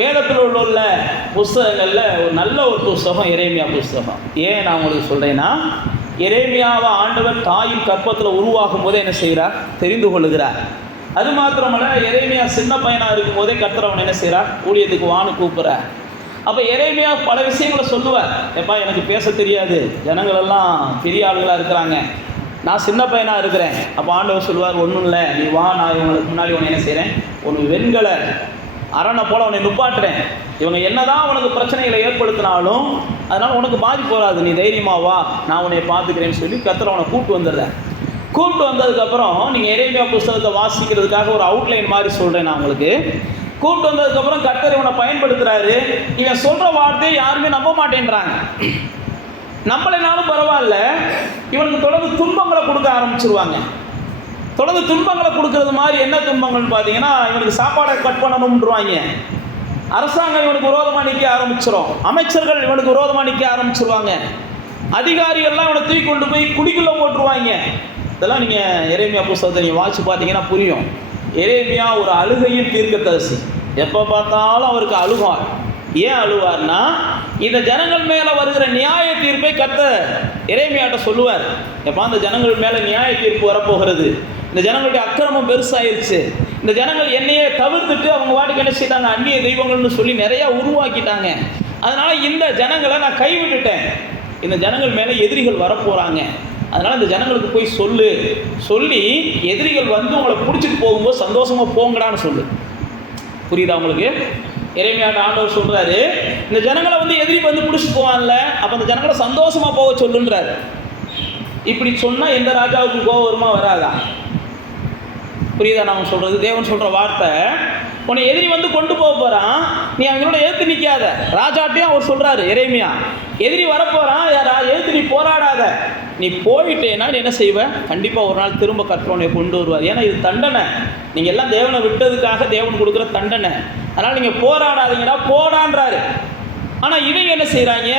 வேதத்தில் உள்ள புஸ்தகங்களில் ஒரு நல்ல ஒரு புஸ்தகம் எரேமியா புஸ்தகம். ஏன் நான் உங்களுக்கு சொல்கிறேன்னா, எரேமியாவை ஆண்டவர் தாயின் கற்பத்தில் உருவாக்கும் போதே என்ன செய்கிறார்? தெரிந்து கொள்ளுகிறார். அது மாத்திரமல்ல, எரேமியா சின்ன பையனாக இருக்கும் போதே கர்த்தர் அவனை என்ன செய்கிறார்? ஊழியத்துக்கு வான்னு கூப்பிட்றார். அப்போ எரேமியா பல விஷயங்களை சொல்லுவார். எப்பா, எனக்கு பேச தெரியாது, ஜனங்களெல்லாம் பெரிய ஆளுகளாக இருக்கிறாங்க, நான் சின்ன பையனாக இருக்கிறேன். அப்போ ஆண்டவர் சொல்லுவார், ஒன்றும் இல்லை, நீ வா, நான் இவங்களுக்கு முன்னாடி உன்னை என்ன செய்கிறேன்? உனக்கு வெண்கல அரணை போல் உன்னை நுப்பாட்டுறேன். இவங்க என்னதான் உனக்கு பிரச்சனைகளை ஏற்படுத்தினாலும் அதனால் உனக்கு பாதிப்பு வராது, நீ தைரியமாக வா, நான் உன்னை பார்த்துக்கிறேன்னு சொல்லி கர்த்தர் அவனை கூப்பிட்டு வந்துடுறேன். கூப்பிட்டு வந்ததுக்கப்புறம் நீங்கள் எரேமியா புஸ்தகத்தை வாசிக்கிறதுக்காக ஒரு அவுட்லைன் மாதிரி சொல்கிறேன் நான் உங்களுக்கு. கூப்பிட்டு வந்ததுக்கப்புறம் கர்த்தர் இவனை பயன்படுத்துகிறாரு. இவன் சொல்கிற வார்த்தையை யாருமே நம்ப மாட்டேன்றாங்க. நம்பலைனாலும் பரவாயில்ல, இவனுக்கு தொடர்ந்து துன்பங்களை கொடுக்க ஆரம்பிச்சிருவாங்க. தொடர்ந்து துன்பங்களை கொடுக்கறது மாதிரி என்ன துன்பங்கள்னு பார்த்தீங்கன்னா, இவனுக்கு சாப்பாடை கட் பண்ணணும்ன்றாங்க, அரசாங்கம் இவனுக்கு விரோதமாக நிற்க ஆரம்பிச்சிடும், அமைச்சர்கள் இவனுக்கு விரோதமாக நிற்க ஆரம்பிச்சிருவாங்க, அதிகாரிகள்லாம் இவனை தூக்கி கொண்டு போய் குடிக்குள்ளே போட்டுருவாங்க. இதெல்லாம் நீங்கள் எரேமியா புஸ்தகத்தை நீங்கள் வாசித்து பார்த்தீங்கன்னா புரியும். எரேமியா ஒரு அழுகையின் தீர்க்கதரிசி. எப்போ பார்த்தாலும் அவருக்கு அழுவார். ஏன் அழுவார்னா, இந்த ஜனங்கள் மேலே வருகிற நியாய தீர்ப்பை கர்த்தர் எரேமியாட்ட சொல்லுவார். எப்போ அந்த ஜனங்கள் மேலே நியாய தீர்ப்பு வரப்போகிறது, இந்த ஜனங்களுடைய அக்கிரமம் பெருசாயிருச்சு, இந்த ஜனங்கள் என்னையே தவிர்த்துட்டு அவங்க வாட்டுக்கு என்ன செய்தாங்க? அந்நிய தெய்வங்கள்னு சொல்லி நிறையா உருவாக்கிட்டாங்க. அதனால் இந்த ஜனங்களை நான் கைவிட்டுட்டேன், இந்த ஜனங்கள் மேலே எதிரிகள் வரப்போகிறாங்க, அதனால் இந்த ஜனங்களுக்கு போய் சொல்லி எதிரிகள் வந்து உங்களை பிடிச்சிட்டு போகும்போது சந்தோஷமாக போங்கடான்னு சொல்லு. புரியுதா உங்களுக்கு? எரேமியாட்ட ஆண்டவர் சொல்கிறாரு, இந்த ஜனங்களை வந்து எதிரி வந்து பிடிச்சிட்டு போவான்ல, அப்போ அந்த ஜனங்களை சந்தோஷமாக போக சொல்லுன்றாரு. இப்படி சொன்னால் எந்த ராஜாவுக்கு கோவம் வருமா? வராதா? புரியுதா நான் சொல்கிறது? தேவன் சொல்கிற வார்த்தை, உன்னை எதிரி வந்து கொண்டு போக போகிறான், நீ அவங்களோட எதிர்த்து நிற்காத. ராஜாட்டையும் அவர் சொல்கிறாரு எரேமியா, எதிரி வரப்போகிறான், எதிர்த்து நீ போராடாத, நீ போயிட்டேன்னா நீ என்ன செய்வ? கண்டிப்பாக ஒரு நாள் திரும்ப கர்த்தர் கொண்டு வருவார். ஏன்னா இது தண்டனை, நீங்கள் எல்லாம் தேவனை விட்டதுக்காக தேவன் கொடுக்குற தண்டனை, அதனால் நீங்கள் போராடாதீங்கடா, போடான்றாரு. ஆனால் இவங்க என்ன செய்கிறாங்க?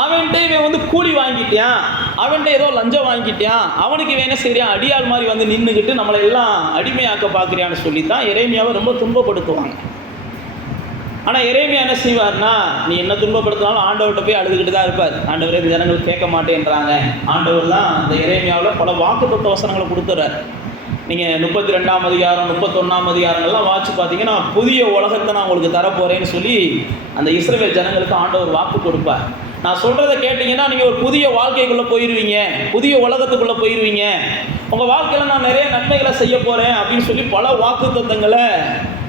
அவன்கிட்ட இவன் வந்து கூலி வாங்கிட்டான், அவன்கிட்ட ஏதோ லஞ்சம் வாங்கிட்டான், அவனுக்கு இவன் என்ன செய்கிறான்? அடியாள் மாதிரி வந்து நின்றுக்கிட்டு நம்மளை எல்லாம் அடிமையாக்க பார்க்குறியான்னு சொல்லி தான் எரேமியாவை ரொம்ப துன்பப்படுத்துவாங்க. ஆனால் எரேமியா என்ன செய்வார்னா, நீ என்ன துன்பப்படுத்தினாலும் ஆண்டவர்கிட்ட போய் அழுதுகிட்டு தான் இருப்பார். ஆண்டவரே, இந்த ஜனங்கள் கேட்க மாட்டேன்றாங்க. ஆண்டவர் தான் இந்த எரேமியாவில் பல வாக்குத்தத்த வசனங்களை கொடுத்துறார். நீங்கள் 32ஆம் அதிகாரம் 31ஆம் அதிகாரங்கள்லாம் வாட்சி பார்த்தீங்கன்னா, புதிய உலகத்தை நான் உங்களுக்கு தரப்போகிறேன்னு சொல்லி அந்த இஸ்ரவேல் ஜனங்களுக்கு ஆண்டவர் வாக்கு கொடுப்பார். நான் சொல்கிறத கேட்டிங்கன்னா நீங்கள் ஒரு புதிய வாழ்க்கைக்குள்ளே போயிடுவீங்க, புதிய உலகத்துக்குள்ளே போயிடுவீங்க, உங்கள் வாழ்க்கையில் நான் நிறைய நன்மைகளை செய்ய போகிறேன் அப்படின்னு சொல்லி பல வாக்குத்தத்தங்களை.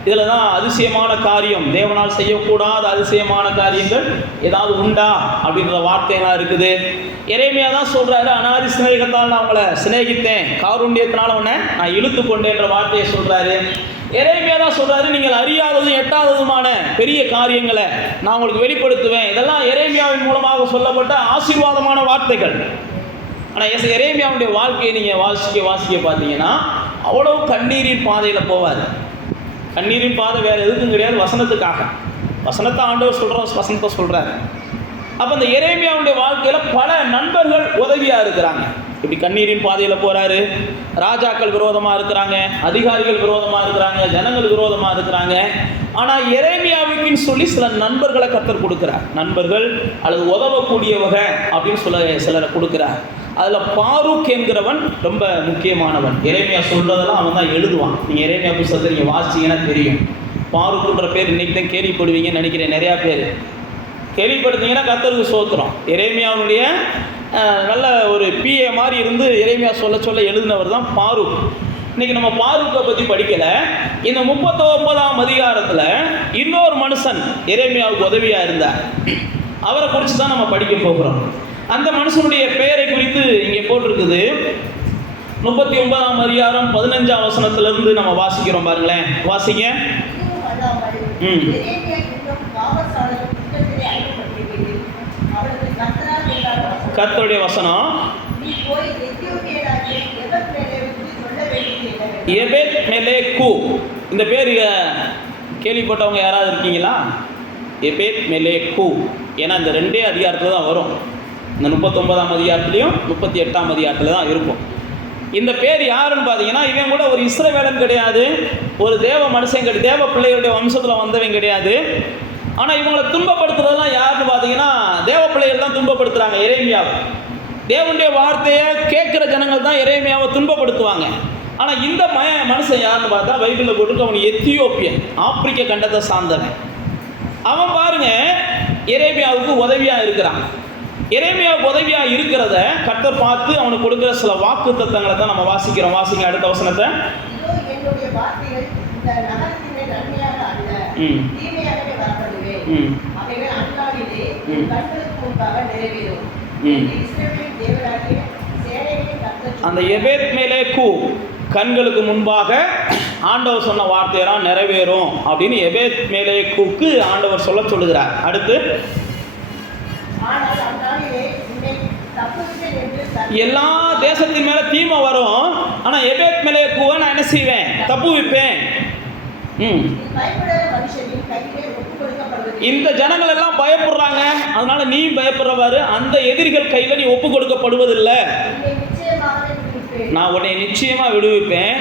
இதில் தான் அதிசயமான காரியம், தேவனால் செய்யக்கூடாத அதிசயமான காரியங்கள் ஏதாவது உண்டா அப்படின்ற வார்த்தையெல்லாம் இருக்குது. எரேமியா தான் சொல்கிறாரு, அனாதி சிநேகத்தால் நான் உங்களை சிநேகித்தேன், காருண்யத்தினால உன்னை நான் இழுத்து கொண்டேன்ற வார்த்தையை சொல்கிறாரு. எரேமியா தான் சொல்கிறாரு, நீங்கள் அறியாததும் எட்டாததுமான பெரிய காரியங்களை நான் உங்களுக்கு வெளிப்படுத்துவேன். இதெல்லாம் எரேமியாவின் மூலமாக சொல்லப்பட்ட ஆசீர்வாதமான வார்த்தைகள். ஆனால் எரேமியாவுடைய வாழ்க்கையை நீங்கள் வாசிக்க பார்த்தீங்கன்னா, அவ்வளோ கண்ணீரின் பாதையில் போவார். கண்ணீரின் பாதை வேறு எதுக்கும் கிடையாது, வசனத்துக்காக. வசனத்தை ஆண்டவர் வசனத்தை சொல்கிறார். அப்போ இந்த எரேமியாவுடைய வாழ்க்கையில் பல நண்பர்கள் உதவியாக இருக்கிறாங்க. இப்படி கண்ணீரின் பாதையில் போகிறாரு, ராஜாக்கள் விரோதமாக இருக்கிறாங்க, அதிகாரிகள் விரோதமாக இருக்கிறாங்க, ஜனங்கள் விரோதமாக இருக்கிறாங்க. ஆனால் எரேமியாவுக்குன்னு சொல்லி சில நண்பர்களை கர்த்தர் கொடுக்குறார். நண்பர்கள் அல்லது உதவக்கூடியவங்க அப்படின்னு சிலரை கொடுக்குறார். அதில் பாரூக் என்கிறவன் ரொம்ப முக்கியமானவன். எரேமியா சொல்கிறதெல்லாம் அவன் தான் எழுதுவான். நீங்கள் எரேமியா புத்தகத்தை நீங்கள் வாசிச்சிங்கன்னா தெரியும். பாரூக்குன்ற பேர் இன்றைக்கி தான் கேள்விப்படுவீங்கன்னு நினைக்கிறேன். நிறையா பேர் கேள்விப்படுத்தீங்கன்னா கர்த்தருக்கு ஸ்தோத்திரம். எரேமியாவுடைய நல்ல ஒரு பிஏ மாதிரி இருந்து எரேமியா சொல்ல எழுதினவர் தான் பாரூக். இன்றைக்கி நம்ம பாரூக்கை பற்றி படிக்கலை. இந்த 39ஆம் அதிகாரத்தில் இன்னொரு மனுஷன் எரேமியாவுக்கு உதவியாக இருந்தார். அவரை குறித்து தான் நம்ம படிக்க போகிறோம். அந்த மனுஷனுடைய பெயரை குறித்து இங்கே போட்டிருக்குது. 39ஆம் அதிகாரம் 15ஆம் வசனத்திலிருந்து நம்ம வாசிக்கிறோம். பாருங்களேன், வாசிங்க. கர்த்தருடைய வசனம், எபேத் மெலேக்கு. இந்த பேர் கேள்விப்பட்டவங்க யாராவது இருக்கீங்களா? எபேத் மெலேக்கு. ஏன்னா இந்த 2 அதிகாரத்தில் தான் வரும். இந்த 39ஆம் அதிகாரத்துலையும் 38ஆம் அதிகாரத்தில் தான் இருக்கும். இந்த பேர் யாருன்னு பார்த்தீங்கன்னா, இவன் கூட ஒரு இஸ்ரவேலன் கிடையாது, ஒரு தேவ மனுஷன் கிடையாது, தேவ பிள்ளைகளுடைய வம்சத்தில் வந்தவன் கிடையாது. ஆனால் இவங்களை துன்பப்படுத்துறதெல்லாம் யாருன்னு பார்த்தீங்கன்னா, தேவ பிள்ளைகள் தான் துன்பப்படுத்துகிறாங்க எரேமியாவை. தேவனுடைய வார்த்தையை கேட்குற ஜனங்கள் தான் எரேமியாவை துன்பப்படுத்துவாங்க. ஆனால் இந்த மனுஷன் யாருன்னு பார்த்தா பைபிளில் போட்டு அவன் எத்தியோப்பியன், ஆப்பிரிக்க கண்டத்தை சார்ந்தவன். அவன் பாருங்க எரேமியாவுக்கு உதவியாக இருக்கிறான். எரேமியாவுக்கு உதவியாக இருக்கிறத கர்த்தர் பார்த்து அவனுக்கு கொடுக்குற சில வாக்கு தத்தங்களை தான் நம்ம வாசிக்கிறோம். வாசிங்க அடுத்த வசனத்தை. அந்த எபேத்மெலேக்கு கண்களுக்கு முன்பாக ஆண்டவர் சொன்ன வார்த்தையெல்லாம் நிறைவேறும் அப்படின்னு எபேத்மெலேக்குக்கு ஆண்டவர் சொல்லுகிறார். அடுத்து எல்லா தேசத்தின் மேல தீமை வரும், ஆனா எபேத்மெலேக்குவை நான் என்ன செய்வேன்? தப்பு வைப்பேன். இந்த ஜனங்கள் எல்லாம் பயப்படுறாங்க, அதனால நீ பயப்படுறவாறு அந்த எதிரிகள் கையில நீ ஒப்பு கொடுக்கப்படுவதில்லை. நான் உன்னை நிச்சயமா விடுவிப்பேன்.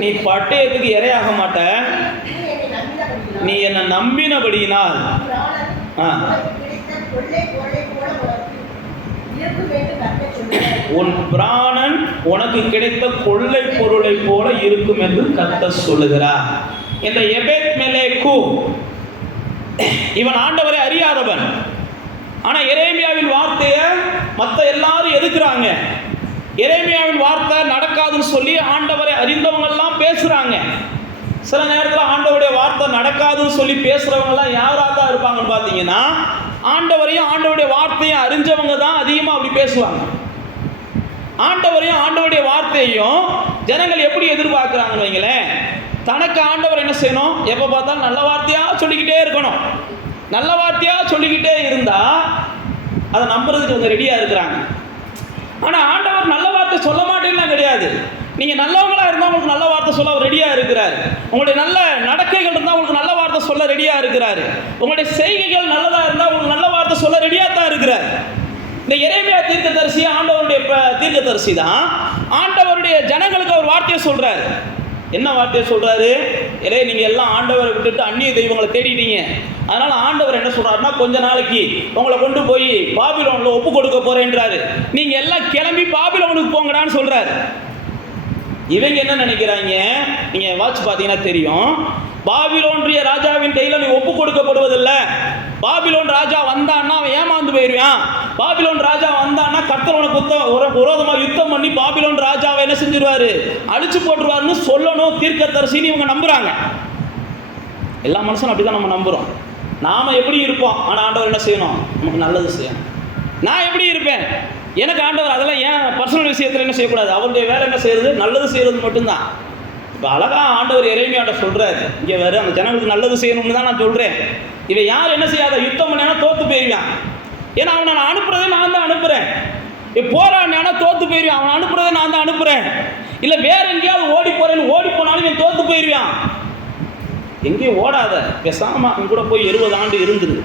நீ பட்டயத்துக்கு இரையாக மாட்ட. நீ என்னை நம்பினபடியினால் உன் பிராணன் உனக்கு கிடைத்த கொள்ளை பொருளை போல இருக்கும் என்று கர்த்தர் சொல்லுகிறார். இந்த எபேத்மெலேக்கு இவன் ஆண்டவரை அறியாதவன். ஆனா எரேமியாவின் வார்த்தையை மற்ற எல்லாரும் எதுக்குறாங்க. எரேமியாவின் வார்த்தை நடக்காதுன்னு சொல்லி ஆண்டவரை அறிந்தவங்க எல்லாம் பேசுறாங்க. சில நேரத்தில் ஆண்டவருடைய வார்த்தை நடக்காதுன்னு சொல்லி பேசுறவங்க எல்லாம் யாரா தான் இருப்பாங்கன்னு பார்த்தீங்கன்னா, ஆண்டவரையும் ஆண்டவருடைய வார்த்தையும் அறிஞ்சவங்க தான் அதிகமாக அப்படி பேசுவாங்க. ஆண்டவரையும் ஆண்டவருடைய வார்த்தையும் ஜனங்கள் எப்படி எதிர்பார்க்குறாங்கன்னு வைங்களேன், தனக்கு ஆண்டவர் என்ன செய்யணும்? எப்போ பார்த்தாலும் நல்ல வார்த்தையாக சொல்லிக்கிட்டே இருக்கணும். நல்ல வார்த்தையாக சொல்லிக்கிட்டே இருந்தால் அதை நம்புறதுக்கு அவங்க ரெடியாக இருக்கிறாங்க. ஆனால் ஆண்டவர் நல்ல வார்த்தை சொல்ல மாட்டேன்னா கிடையாது. நீங்கள் நல்லவங்களாக இருந்தால் உங்களுக்கு நல்ல வார்த்தை சொல்ல அவர் ரெடியாக இருக்கிறார். உங்களுடைய நல்ல நடக்கைகள் இருந்தால் உங்களுக்கு நல்ல வார்த்தை சொல்ல ரெடியாக இருக்கிறார். உங்களுடைய செய்கைகள் நல்லதாக இருந்தால் உங்களுக்கு நல்ல வார்த்தை சொல்ல ரெடியாக தான் இருக்கிறார். இந்த எரேமியா தீர்க்கதரிசி ஆண்டவருடைய தீர்க்கதரிசி தான். ஆண்டவருடைய ஜனங்களுக்கு அவர் வார்த்தையை சொல்கிறார். என்ன வார்த்தையை சொல்கிறாரு? நீங்கள் எல்லாம் ஆண்டவரை விட்டுட்டு அந்நிய தெய்வங்களை தேடிட்டீங்க. அதனால் ஆண்டவர் என்ன சொல்கிறாருன்னா, கொஞ்ச நாளைக்கு உங்களை கொண்டு போய் பாபிலோனில் ஒப்பு கொடுக்க போகிறேன்றாரு. நீங்கள் எல்லாம் கிளம்பி பாபிலோனுக்கு போங்கடான்னு சொல்கிறாரு. இவங்க என்ன நினைக்கிறாங்க? நீங்கள் வாட்சி பார்த்தீங்கன்னா தெரியும், பாபிலோன்றிய ராஜாவின் கையில் நீ ஒப்பு கொடுக்கப்படுவதில்லை. பாபிலோன் ராஜா வந்தான்னா அவன் ஏமாந்து போயிடுவான். பாபிலோன் ராஜா வந்தான்னா கர்த்தர் உனக்கு விரோதமாக யுத்தம் பண்ணி பாபிலோன் ராஜாவை என்ன செஞ்சிருவாரு? அழிச்சு போட்டுருவாருன்னு சொல்லணும் தீர்க்கதரிசின்னு இவங்க நம்புறாங்க. எல்லா மனுஷனும் அப்படிதான் நம்ம நம்புறோம். நாம எப்படி இருப்போம், ஆனால் ஆண்டவர் என்ன செய்யணும்? நமக்கு நல்லது செய்யணும். நான் எப்படி இருப்பேன்? எனக்கு ஆண்டவர் அதெல்லாம் ஏன் பர்சனல் விஷயத்தில் என்ன செய்யக்கூடாது? அவருடைய வேலை என்ன செய்யறது? நல்லது செய்யறது மட்டும்தான். இப்போ அழகாக ஆண்டவர் எரேமியாட்ட சொல்கிறார், இங்கே வேறு அந்த ஜனங்களுக்கு நல்லது செய்யணும்னு தான் நான் சொல்கிறேன். இவன் யார் என்ன செய்யாத யுத்தம் பண்ணா தோற்று போயிருவான். ஏன்னா அவனை நான் அனுப்புறதே நான் தான் அனுப்புகிறேன். இப்போ போறான்னா தோற்று போயிருவான். அவனை அனுப்புறதே நான் தான் அனுப்புகிறேன். இல்லை வேற எங்கேயாவது ஓடி போகிறேன்னு ஓடி போனாலும் இவன் தோற்று போயிருவான். எங்கேயும் ஓடாத, பேசாமல் அவன் கூட போய் 20 ஆண்டு இருந்துரு.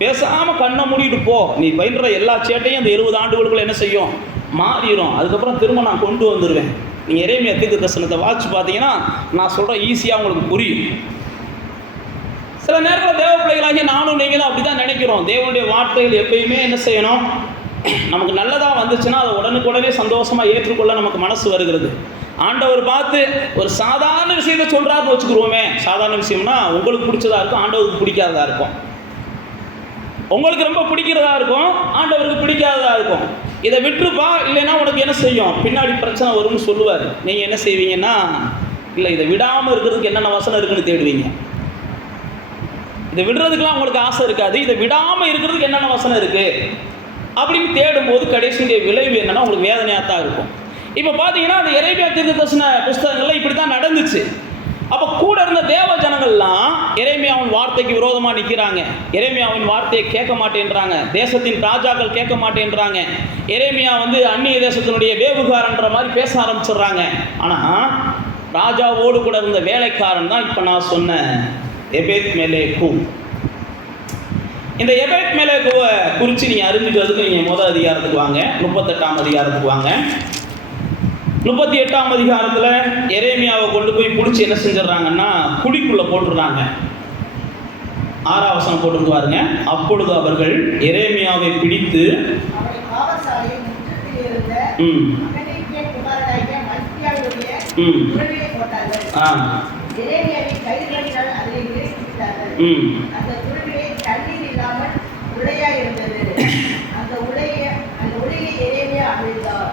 பேசாமல் கண்ணை மூடிட்டு போ. நீ பயின்ற எல்லா சேட்டையும் அந்த 20 ஆண்டுகளுக்குள்ள என்ன செய்யும்? மாறிடும். அதுக்கப்புறம் திரும்ப நான் கொண்டு வந்துடுவேன். நீங்கள் எரேமியா தீர்க்கதரிசனத்தை வாட்சி பார்த்தீங்கன்னா நான் சொல்கிறேன், ஈஸியாக உங்களுக்கு புரியும். சில நேரத்தில் தேவ பிள்ளைகளாகிய நானும் நீங்களும் அப்படி தான் நினைக்கிறோம். தேவனுடைய வார்த்தைகள் எப்பயுமே என்ன செய்யணும்? நமக்கு நல்லதாக வந்துச்சுன்னா அதை உடனுக்குடனே சந்தோஷமாக ஏற்றுக்கொள்ள நமக்கு மனசு வருகிறது. ஆண்டவர் பார்த்து ஒரு சாதாரண விஷயத்தை சொல்கிறாருன்னு வச்சுக்கிறோமே. சாதாரண விஷயம்னா உங்களுக்கு பிடிச்சதா இருக்கும், ஆண்டவருக்கு பிடிக்காததா இருக்கும். உங்களுக்கு ரொம்ப பிடிக்கிறதா இருக்கும், ஆண்டவருக்கு பிடிக்காததா இருக்கும். இதை விட்டுருப்பா, இல்லைன்னா உனக்கு என்ன செய்யும்? பின்னாடி பிரச்சனை வரும்னு சொல்லுவார். நீங்கள் என்ன செய்வீங்கன்னா, இல்லை இதை விடாமல் இருக்கிறதுக்கு என்னென்ன வசனம் இருக்குன்னு தேடுவீங்க. இதை விடுறதுக்கெலாம் உங்களுக்கு ஆசை இருக்காது. இதை விடாமல் இருக்கிறதுக்கு என்னென்ன வசனம் இருக்குது அப்படின்னு தேடும்போது கடைசியுடைய விளைவு என்னென்னா உங்களுக்கு வேதனையாக தான் இருக்கும். இப்போ பார்த்தீங்கன்னா அந்த எரேமியா தீர்க்கதரிசன புஸ்தகங்கள்லாம் இப்படி தான் நடந்துச்சு. அப்போ கூட இருந்த தேவ ஜனங்கள்லாம் எரேமியாவின் வார்த்தைக்கு விரோதமாக நிற்கிறாங்க. எரேமியாவின் வார்த்தையை கேட்க மாட்டேன்றாங்க. தேசத்தின் ராஜாக்கள் கேட்க மாட்டேன்றாங்க. எரேமியா அந்நிய தேசத்தினுடைய வேவுகாரன்ற மாதிரி பேச ஆரம்பிச்சிடுறாங்க. ஆனால் ராஜாவோடு கூட இருந்த வேலைக்காரன் தான் இப்போ நான் சொன்ன எபேத்மெலேக்கு. இந்த எபேத்மெலேக்குவை குறித்து நீங்கள் அறிஞ்சுக்கிறதுக்கு நீங்கள் முதல் அதிகாரத்துக்கு வாங்க, 38ஆம் அதிகாரத்துக்கு வாங்க. 38ஆம் அதிகாரத்தில் எரேமியாவை கொண்டு போய் பிடிச்சி என்ன செஞ்சிடறாங்கன்னா குழிக்குள்ளே போட்டுடுறாங்க. 6ஆம் வசனம் போட்டு பாருங்க. அப்பொழுது அவர்கள் எரேமியாவை பிடித்து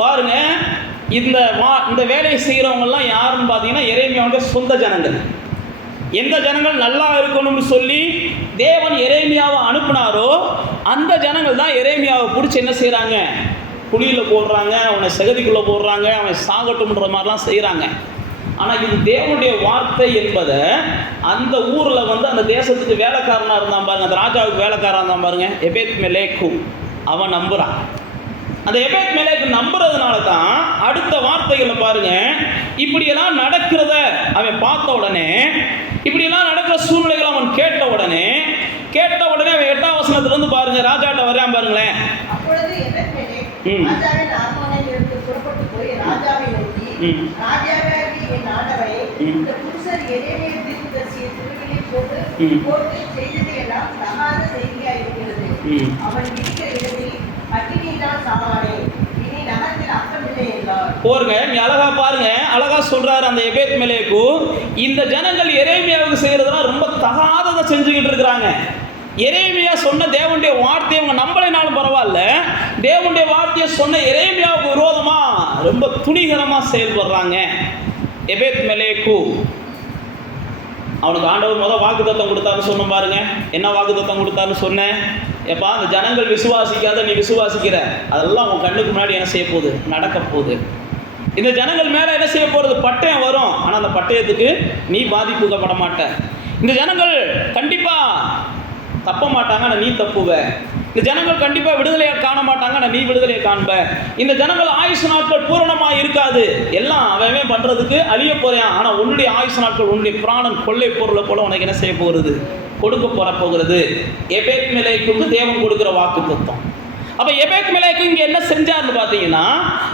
பாருங்க. இந்த வேலையை செய்யறவங்க எல்லாம் யாருன்னு பாத்தீங்கன்னா எரேமியாவுடைய சொந்த ஜனங்கள். எந்த ஜனங்கள் நல்லா இருக்கணும்னு சொல்லி தேவன் எரேமியாவை அனுப்புனாரோ அந்த ஜனங்கள் தான் எரேமியாவை பிடிச்சி என்ன செய்யறாங்க, குழியில போடுறாங்க, அவனை சகதிக்குள்ள போடுறாங்க, அவன் சாகட்டும்ன்ற மாதிரிலாம் செய்யறாங்க. ஆனால் இது தேவனுடைய வார்த்தை என்பதை அந்த ஊரில் அந்த தேசத்துக்கு வேலைக்காரனாக இருந்தான் பாருங்க, அந்த ராஜாவுக்கு வேலைக்காரனாக இருந்தான் பாருங்க, எபேத் மெலேக்கு, அவன் நம்புகிறான். அந்த எபேத் மெலேக்கு நம்புறதுனால தான் அடுத்த வார்த்தைகளை பாருங்க, இப்படியெல்லாம் நடக்கிறத அவன் பார்த்த உடனே, இப்படியெல்லாம் நடக்கிற சூழ்நிலைகள் அவன் கேட்ட உடனே அவன் 8ஆம் வசனத்திலிருந்து பாருங்க, ராஜாட்ட வரான் பாருங்களேன். போருங்க, நீ அழகா பாருங்க, அழகா சொல்றாரு அந்த எபேத் மெலேக்கு, இந்த ஜனங்கள் எரேமியாவுக்கு செய்யறதுலாம் ரொம்ப தகாததை செஞ்சுக்கிட்டு இருக்கிறாங்க. எரேமியா சொன்ன தேவனுடைய வார்த்தையை அவங்க நம்பலைனாலும் பரவாயில்ல, தேவனுடைய வார்த்தையை சொன்ன எரேமியாவுக்கு விரோதமா ரொம்ப துணிகரமா செயல்படுறாங்க. எபேத் மெலேக்கு அவனுக்கு ஆண்டவர் வாக்குத்தத்தம் கொடுத்தாருன்னு சொன்ன பாருங்க. என்ன வாக்குத்தத்தம் கொடுத்தாருன்னு சொன்னேன், எப்பா அந்த ஜனங்கள் விசுவாசிக்காத நீ விசுவாசிக்கிற, அதெல்லாம் உன் கண்ணுக்கு முன்னாடி என்ன செய்ய போகுது, நடக்க போகுது. இந்த ஜனங்கள் மேலே என்ன செய்ய போகிறது, பட்டயம் வரும், ஆனால் அந்த பட்டயத்துக்கு நீ பாதிப்புக்கப்பட மாட்ட. இந்த ஜனங்கள் கண்டிப்பாக தப்ப மாட்டாங்க, ஆனால் நீ தப்புவ. இந்த ஜனங்கள் கண்டிப்பாக விடுதலையை காண மாட்டாங்க, ஆனால் நீ விடுதலையை காண்ப. இந்த ஜனங்கள் ஆயுசு நாட்கள் பூரணமாக இருக்காது, எல்லாம் அவன் பண்ணுறதுக்கு அழிய போகிறேன். ஆனால் உன்னுடைய ஆயுசு நாட்கள், உன்னுடைய பிராணன் கொள்ளை பொருளை போல உனக்கு என்ன செய்ய போகிறது, கொடுக்க போகிறது. எபேத் மெலேக்குக்கு தேவன் கொடுக்குற வாக்கு தத்துவம். அப்போ எபேத் மெலேக்கு இங்கே என்ன செஞ்சார்னு பார்த்தீங்கன்னா,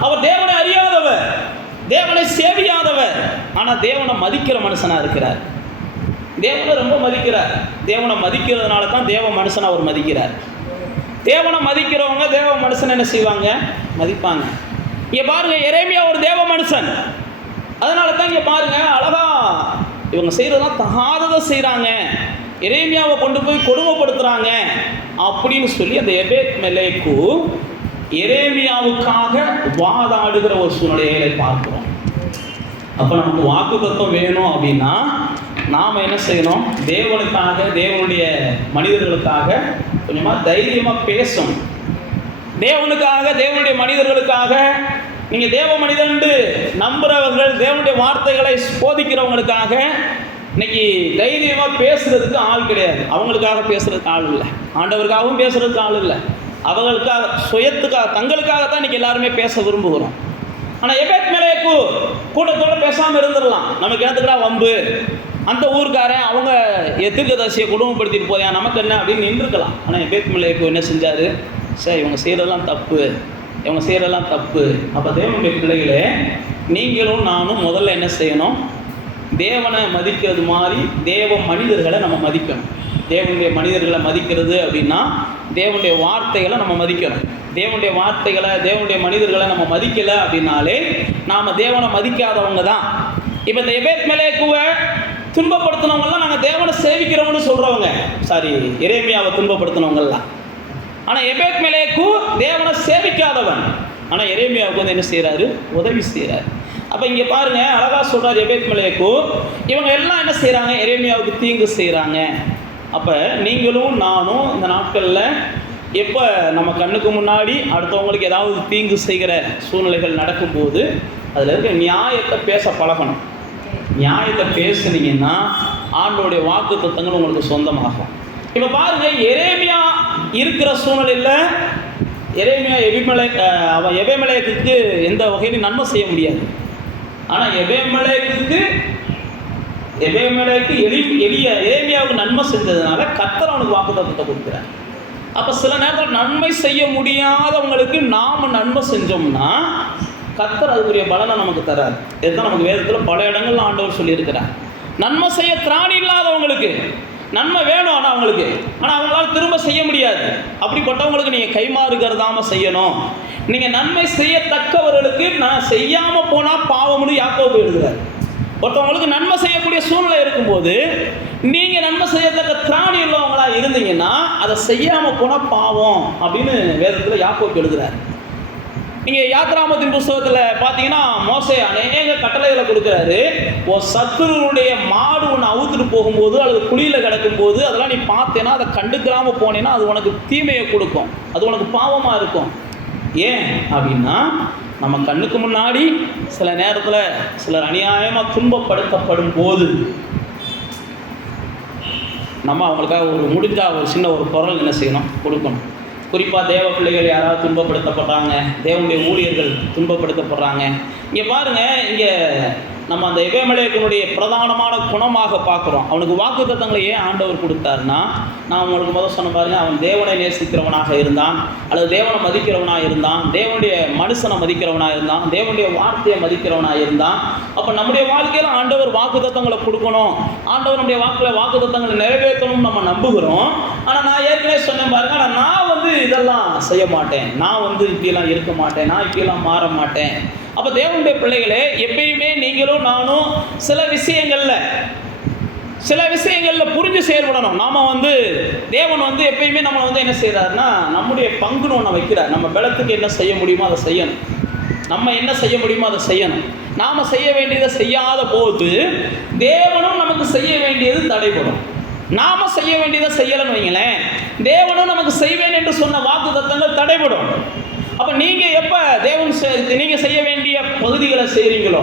அவர் தேவனை அறியாதவர், தேவனை சேவியாதவர், ஆனால் தேவனை மதிக்கிற மனுஷனாக இருக்கிறார். தேவனை ரொம்ப மதிக்கிறார். தேவனை மதிக்கிறதுனால தான் தேவ மனுஷனை அவர் மதிக்கிறார். தேவனை மதிக்கிறவங்க தேவ மனுஷன் என்ன செய்வாங்க, மதிப்பாங்க. இங்கே பாருங்க, எரேமியா ஒரு தேவ மனுஷன். அதனால தான் இங்கே பாருங்க, அழகா இவங்க செய்கிறதெல்லாம் தகாததை செய்கிறாங்க, எரேமியாவை கொண்டு போய் கொடுமைப்படுத்துகிறாங்க அப்படின்னு சொல்லி அந்த எபேத் மெலேக்கு எரேமியாவுக்காக வாதாடுகிற ஒரு சூழ்நிலையை பார்க்கிறோம். அப்போ நமக்கு வாக்கு தத்துவம் வேணும் அப்படின்னா நாம் என்ன செய்யணும், தேவனுக்காக, தேவனுடைய மனிதர்களுக்காக கொஞ்சமாக தைரியமாக பேசணும். தேவனுக்காக, தேவனுடைய மனிதர்களுக்காக, நீங்கள் தேவ மனிதன் நம்புகிறவர்கள், தேவனுடைய வார்த்தைகளை போதிக்கிறவங்களுக்காக இன்னைக்கு தைரியமாக பேசுறதுக்கு ஆள் கிடையாது. அவங்களுக்காக பேசுறதுக்கு ஆள் இல்லை, ஆண்டவருக்காகவும் பேசுறதுக்கு ஆள் இல்லை. அவங்களுக்காக, சுயத்துக்காக, தங்களுக்காகத்தான் இன்னைக்கு எல்லாருமே பேச விரும்புகிறோம். ஆனால் எபேத் மெலேக்கு கூட்டத்தோடு பேசாமல் இருந்துடலாம், நமக்கு என்னத்துக்குடா வம்பு, அந்த ஊருக்காரன் அவங்க தீர்க்கதரிசியை குடும்பப்படுத்திட்டு போறேன், நமக்கு என்ன அப்படின்னு நின்றுக்கலாம். ஆனால் எபேத் மெலேக்கு என்ன செஞ்சார், சார் இவங்க செய்கிறதெல்லாம் தப்பு, இவங்க செய்கிறதெல்லாம் தப்பு. அப்போ தேவனுடைய பிள்ளைகளே, நீங்களும் நானும் முதல்ல என்ன செய்யணும், தேவனை மதிக்கிறது மாதிரி தேவ மனிதர்களை நம்ம மதிக்கணும். தேவனுடைய மனிதர்களை மதிக்கிறது அப்படின்னா தேவனுடைய வார்த்தைகளை நம்ம மதிக்கணும். தேவனுடைய வார்த்தைகளை, தேவனுடைய மனிதர்களை நம்ம மதிக்கலை அப்படின்னாலே நாம் தேவனை மதிக்காதவங்க தான். இப்போ இந்த எபேத் மெலேக்குவை துன்பப்படுத்தினவங்கலாம் நாங்கள் தேவனை சேவிக்கிறோம்னு சொல்கிறவங்க, சாரி எரேமியாவை துன்பப்படுத்தினவங்கலாம். ஆனால் எபேத் மெலேக்கு தேவனை சேவிக்காதவன், ஆனால் எரேமியாவுக்கு என்ன செய்கிறாரு, உதவி செய்கிறார். அப்போ இங்கே பாருங்கள், அழகாக சொல்கிறார் எபேத் மெலேக்கு, இவங்க எல்லாம் என்ன செய்கிறாங்க, எரேமியாவுக்கு தீங்கு செய்கிறாங்க. அப்போ நீங்களும் நானும் இந்த நாட்களில் எப்போ நம்ம கண்ணுக்கு முன்னாடி அடுத்தவங்களுக்கு ஏதாவது தீங்கு செய்கிற சூழ்நிலைகள் நடக்கும்போது அதில் இருக்க நியாயத்தை பேச பழகணும். நியாயத்தை பேசுனீங்கன்னா ஆண்டோடைய வாக்கு தத்தங்கள் உங்களுக்கு சொந்தமாகும். இப்போ பாருங்கள், எரேமியா இருக்கிற சூழ்நிலையில் எரேமியா எபேமெலேக்குக்கு எந்த வகையிலும் நன்மை செய்ய முடியாது. ஆனால் எபேமெலேக்கு எரேமியாவுக்கு நன்மை செஞ்சதுனால கர்த்தர் அவனுக்கு வாக்குத்தத்தத்தை கொடுக்குறார். அப்போ சில நேரத்தில் நன்மை செய்ய முடியாதவங்களுக்கு நாம் நன்மை செஞ்சோம்னா கர்த்தர் அதுக்குரிய பலனை நமக்கு தரார். இதுதான் நமக்கு வேதத்தில் பல இடங்கள்ல ஆண்டவர் சொல்லியிருக்கிறார். நன்மை செய்ய திராணி இல்லாதவங்களுக்கு நன்மை வேணும், ஆனால் அவங்களுக்கு அவங்களால திரும்ப செய்ய முடியாது. அப்படிப்பட்டவங்களுக்கு நீங்கள் கைமாறு கருதாமல் செய்யணும். நீங்கள் நன்மை செய்யத்தக்கவர்களுக்கு நான் செய்யாமல் போனால் பாவம்னு யாக்கோபு எழுதுகிறார். ஒருத்தவங்களுக்கு நன்மை செய்யக்கூடிய சூழ்நிலை இருக்கும்போது நீங்கள் நன்மை செய்யத்தக்க திராணி உள்ளவங்களா இருந்தீங்கன்னா அதை செய்யாமல் போனால் பாவம் அப்படின்னு வேதத்தில் யாக்கோபு எழுதுகிறார். நீங்கள் யாத்ராமத்தின் புஸ்தகத்தில் பார்த்தீங்கன்னா மோசே அநேக கட்டளைகளை கொடுக்குறாரு. சத்துருடைய மாடு ஒன்று அவுத்துட்டு போகும்போது அல்லது குழியில் கிடக்கும்போது அதெல்லாம் நீ பார்த்தேன்னா அதை கண்டுக்காமல் போனேன்னா அது உனக்கு தீமையை கொடுக்கும், அது உனக்கு பாவமாக இருக்கும். ஏன் அப்படின்னா நம்ம கண்ணுக்கு முன்னாடி சில நேரத்தில் சிலர் அநியாயமாக துன்பப்படுத்தப்படும் போது நம்ம அவங்களுக்காக ஒரு முடிஞ்சால் ஒரு சின்ன ஒரு குரல் என்ன செய்யணும், கொடுக்கணும். குறிப்பாக தேவ பிள்ளைகள் யாராவது துன்பப்படுத்தப்படுறாங்க, தேவனுடைய ஊழியர்கள் துன்பப்படுத்தப்படுறாங்க. இங்கே பாருங்கள், இங்கே நம்ம அந்த எபேமெலேக்கினுடைய பிரதானமான குணமாக பார்க்குறோம். அவனுக்கு வாக்குத்தத்தங்களை ஏன் ஆண்டவர் கொடுத்தாருன்னா, நான் உங்களுக்கு முதல் சொன்ன பாருங்க, அவன் தேவனை நேசிக்கிறவனாக இருந்தான், அல்லது தேவனை மதிக்கிறவனாக இருந்தான், தேவனுடைய மனுஷனை மதிக்கிறவனாக இருந்தான், தேவனுடைய வார்த்தையை மதிக்கிறவனாக இருந்தான். அப்போ நம்முடைய வாழ்க்கையில் ஆண்டவர் வாக்குத்தத்தங்களை கொடுக்கணும், ஆண்டவர் நம்முடைய வாக்குத்தத்தங்களை நிறைவேற்றணும்னு நம்ம நம்புகிறோம். ஆனால் நான் ஏற்கனவே சொன்னேன் பாருங்க, ஆனால் நான் இதெல்லாம் செய்ய மாட்டேன், நான் இப்படியெல்லாம் இருக்க மாட்டேன், நான் இப்படியெல்லாம் மாற மாட்டேன். அப்போ தேவனுடைய பிள்ளைகளே, எப்பயுமே நீங்களும் நானும் சில விஷயங்களில் புரிஞ்சு செயல்படணும். நாம் தேவன் எப்பயுமே நம்ம என்ன செய்கிறாருன்னா, நம்முடைய பங்குன்னு ஒன்று வைக்கிறார். நம்ம பலத்துக்கு என்ன செய்ய முடியுமோ அதை செய்யணும், நம்ம என்ன செய்ய முடியுமோ அதை செய்யணும். நாம் செய்ய வேண்டியதை செய்யாத போது தேவனும் நமக்கு செய்ய வேண்டியது தடைபடும். நாம் செய்ய வேண்டியதை செய்யலைன்னு வைங்களேன், தேவனும் நமக்கு செய்வேன் என்று சொன்ன வாக்குத்தத்தங்கள் தடைபடும். அப்போ நீங்கள் எப்போ நீங்கள் செய்ய வேண்டிய பகுதிகளை செய்கிறீங்களோ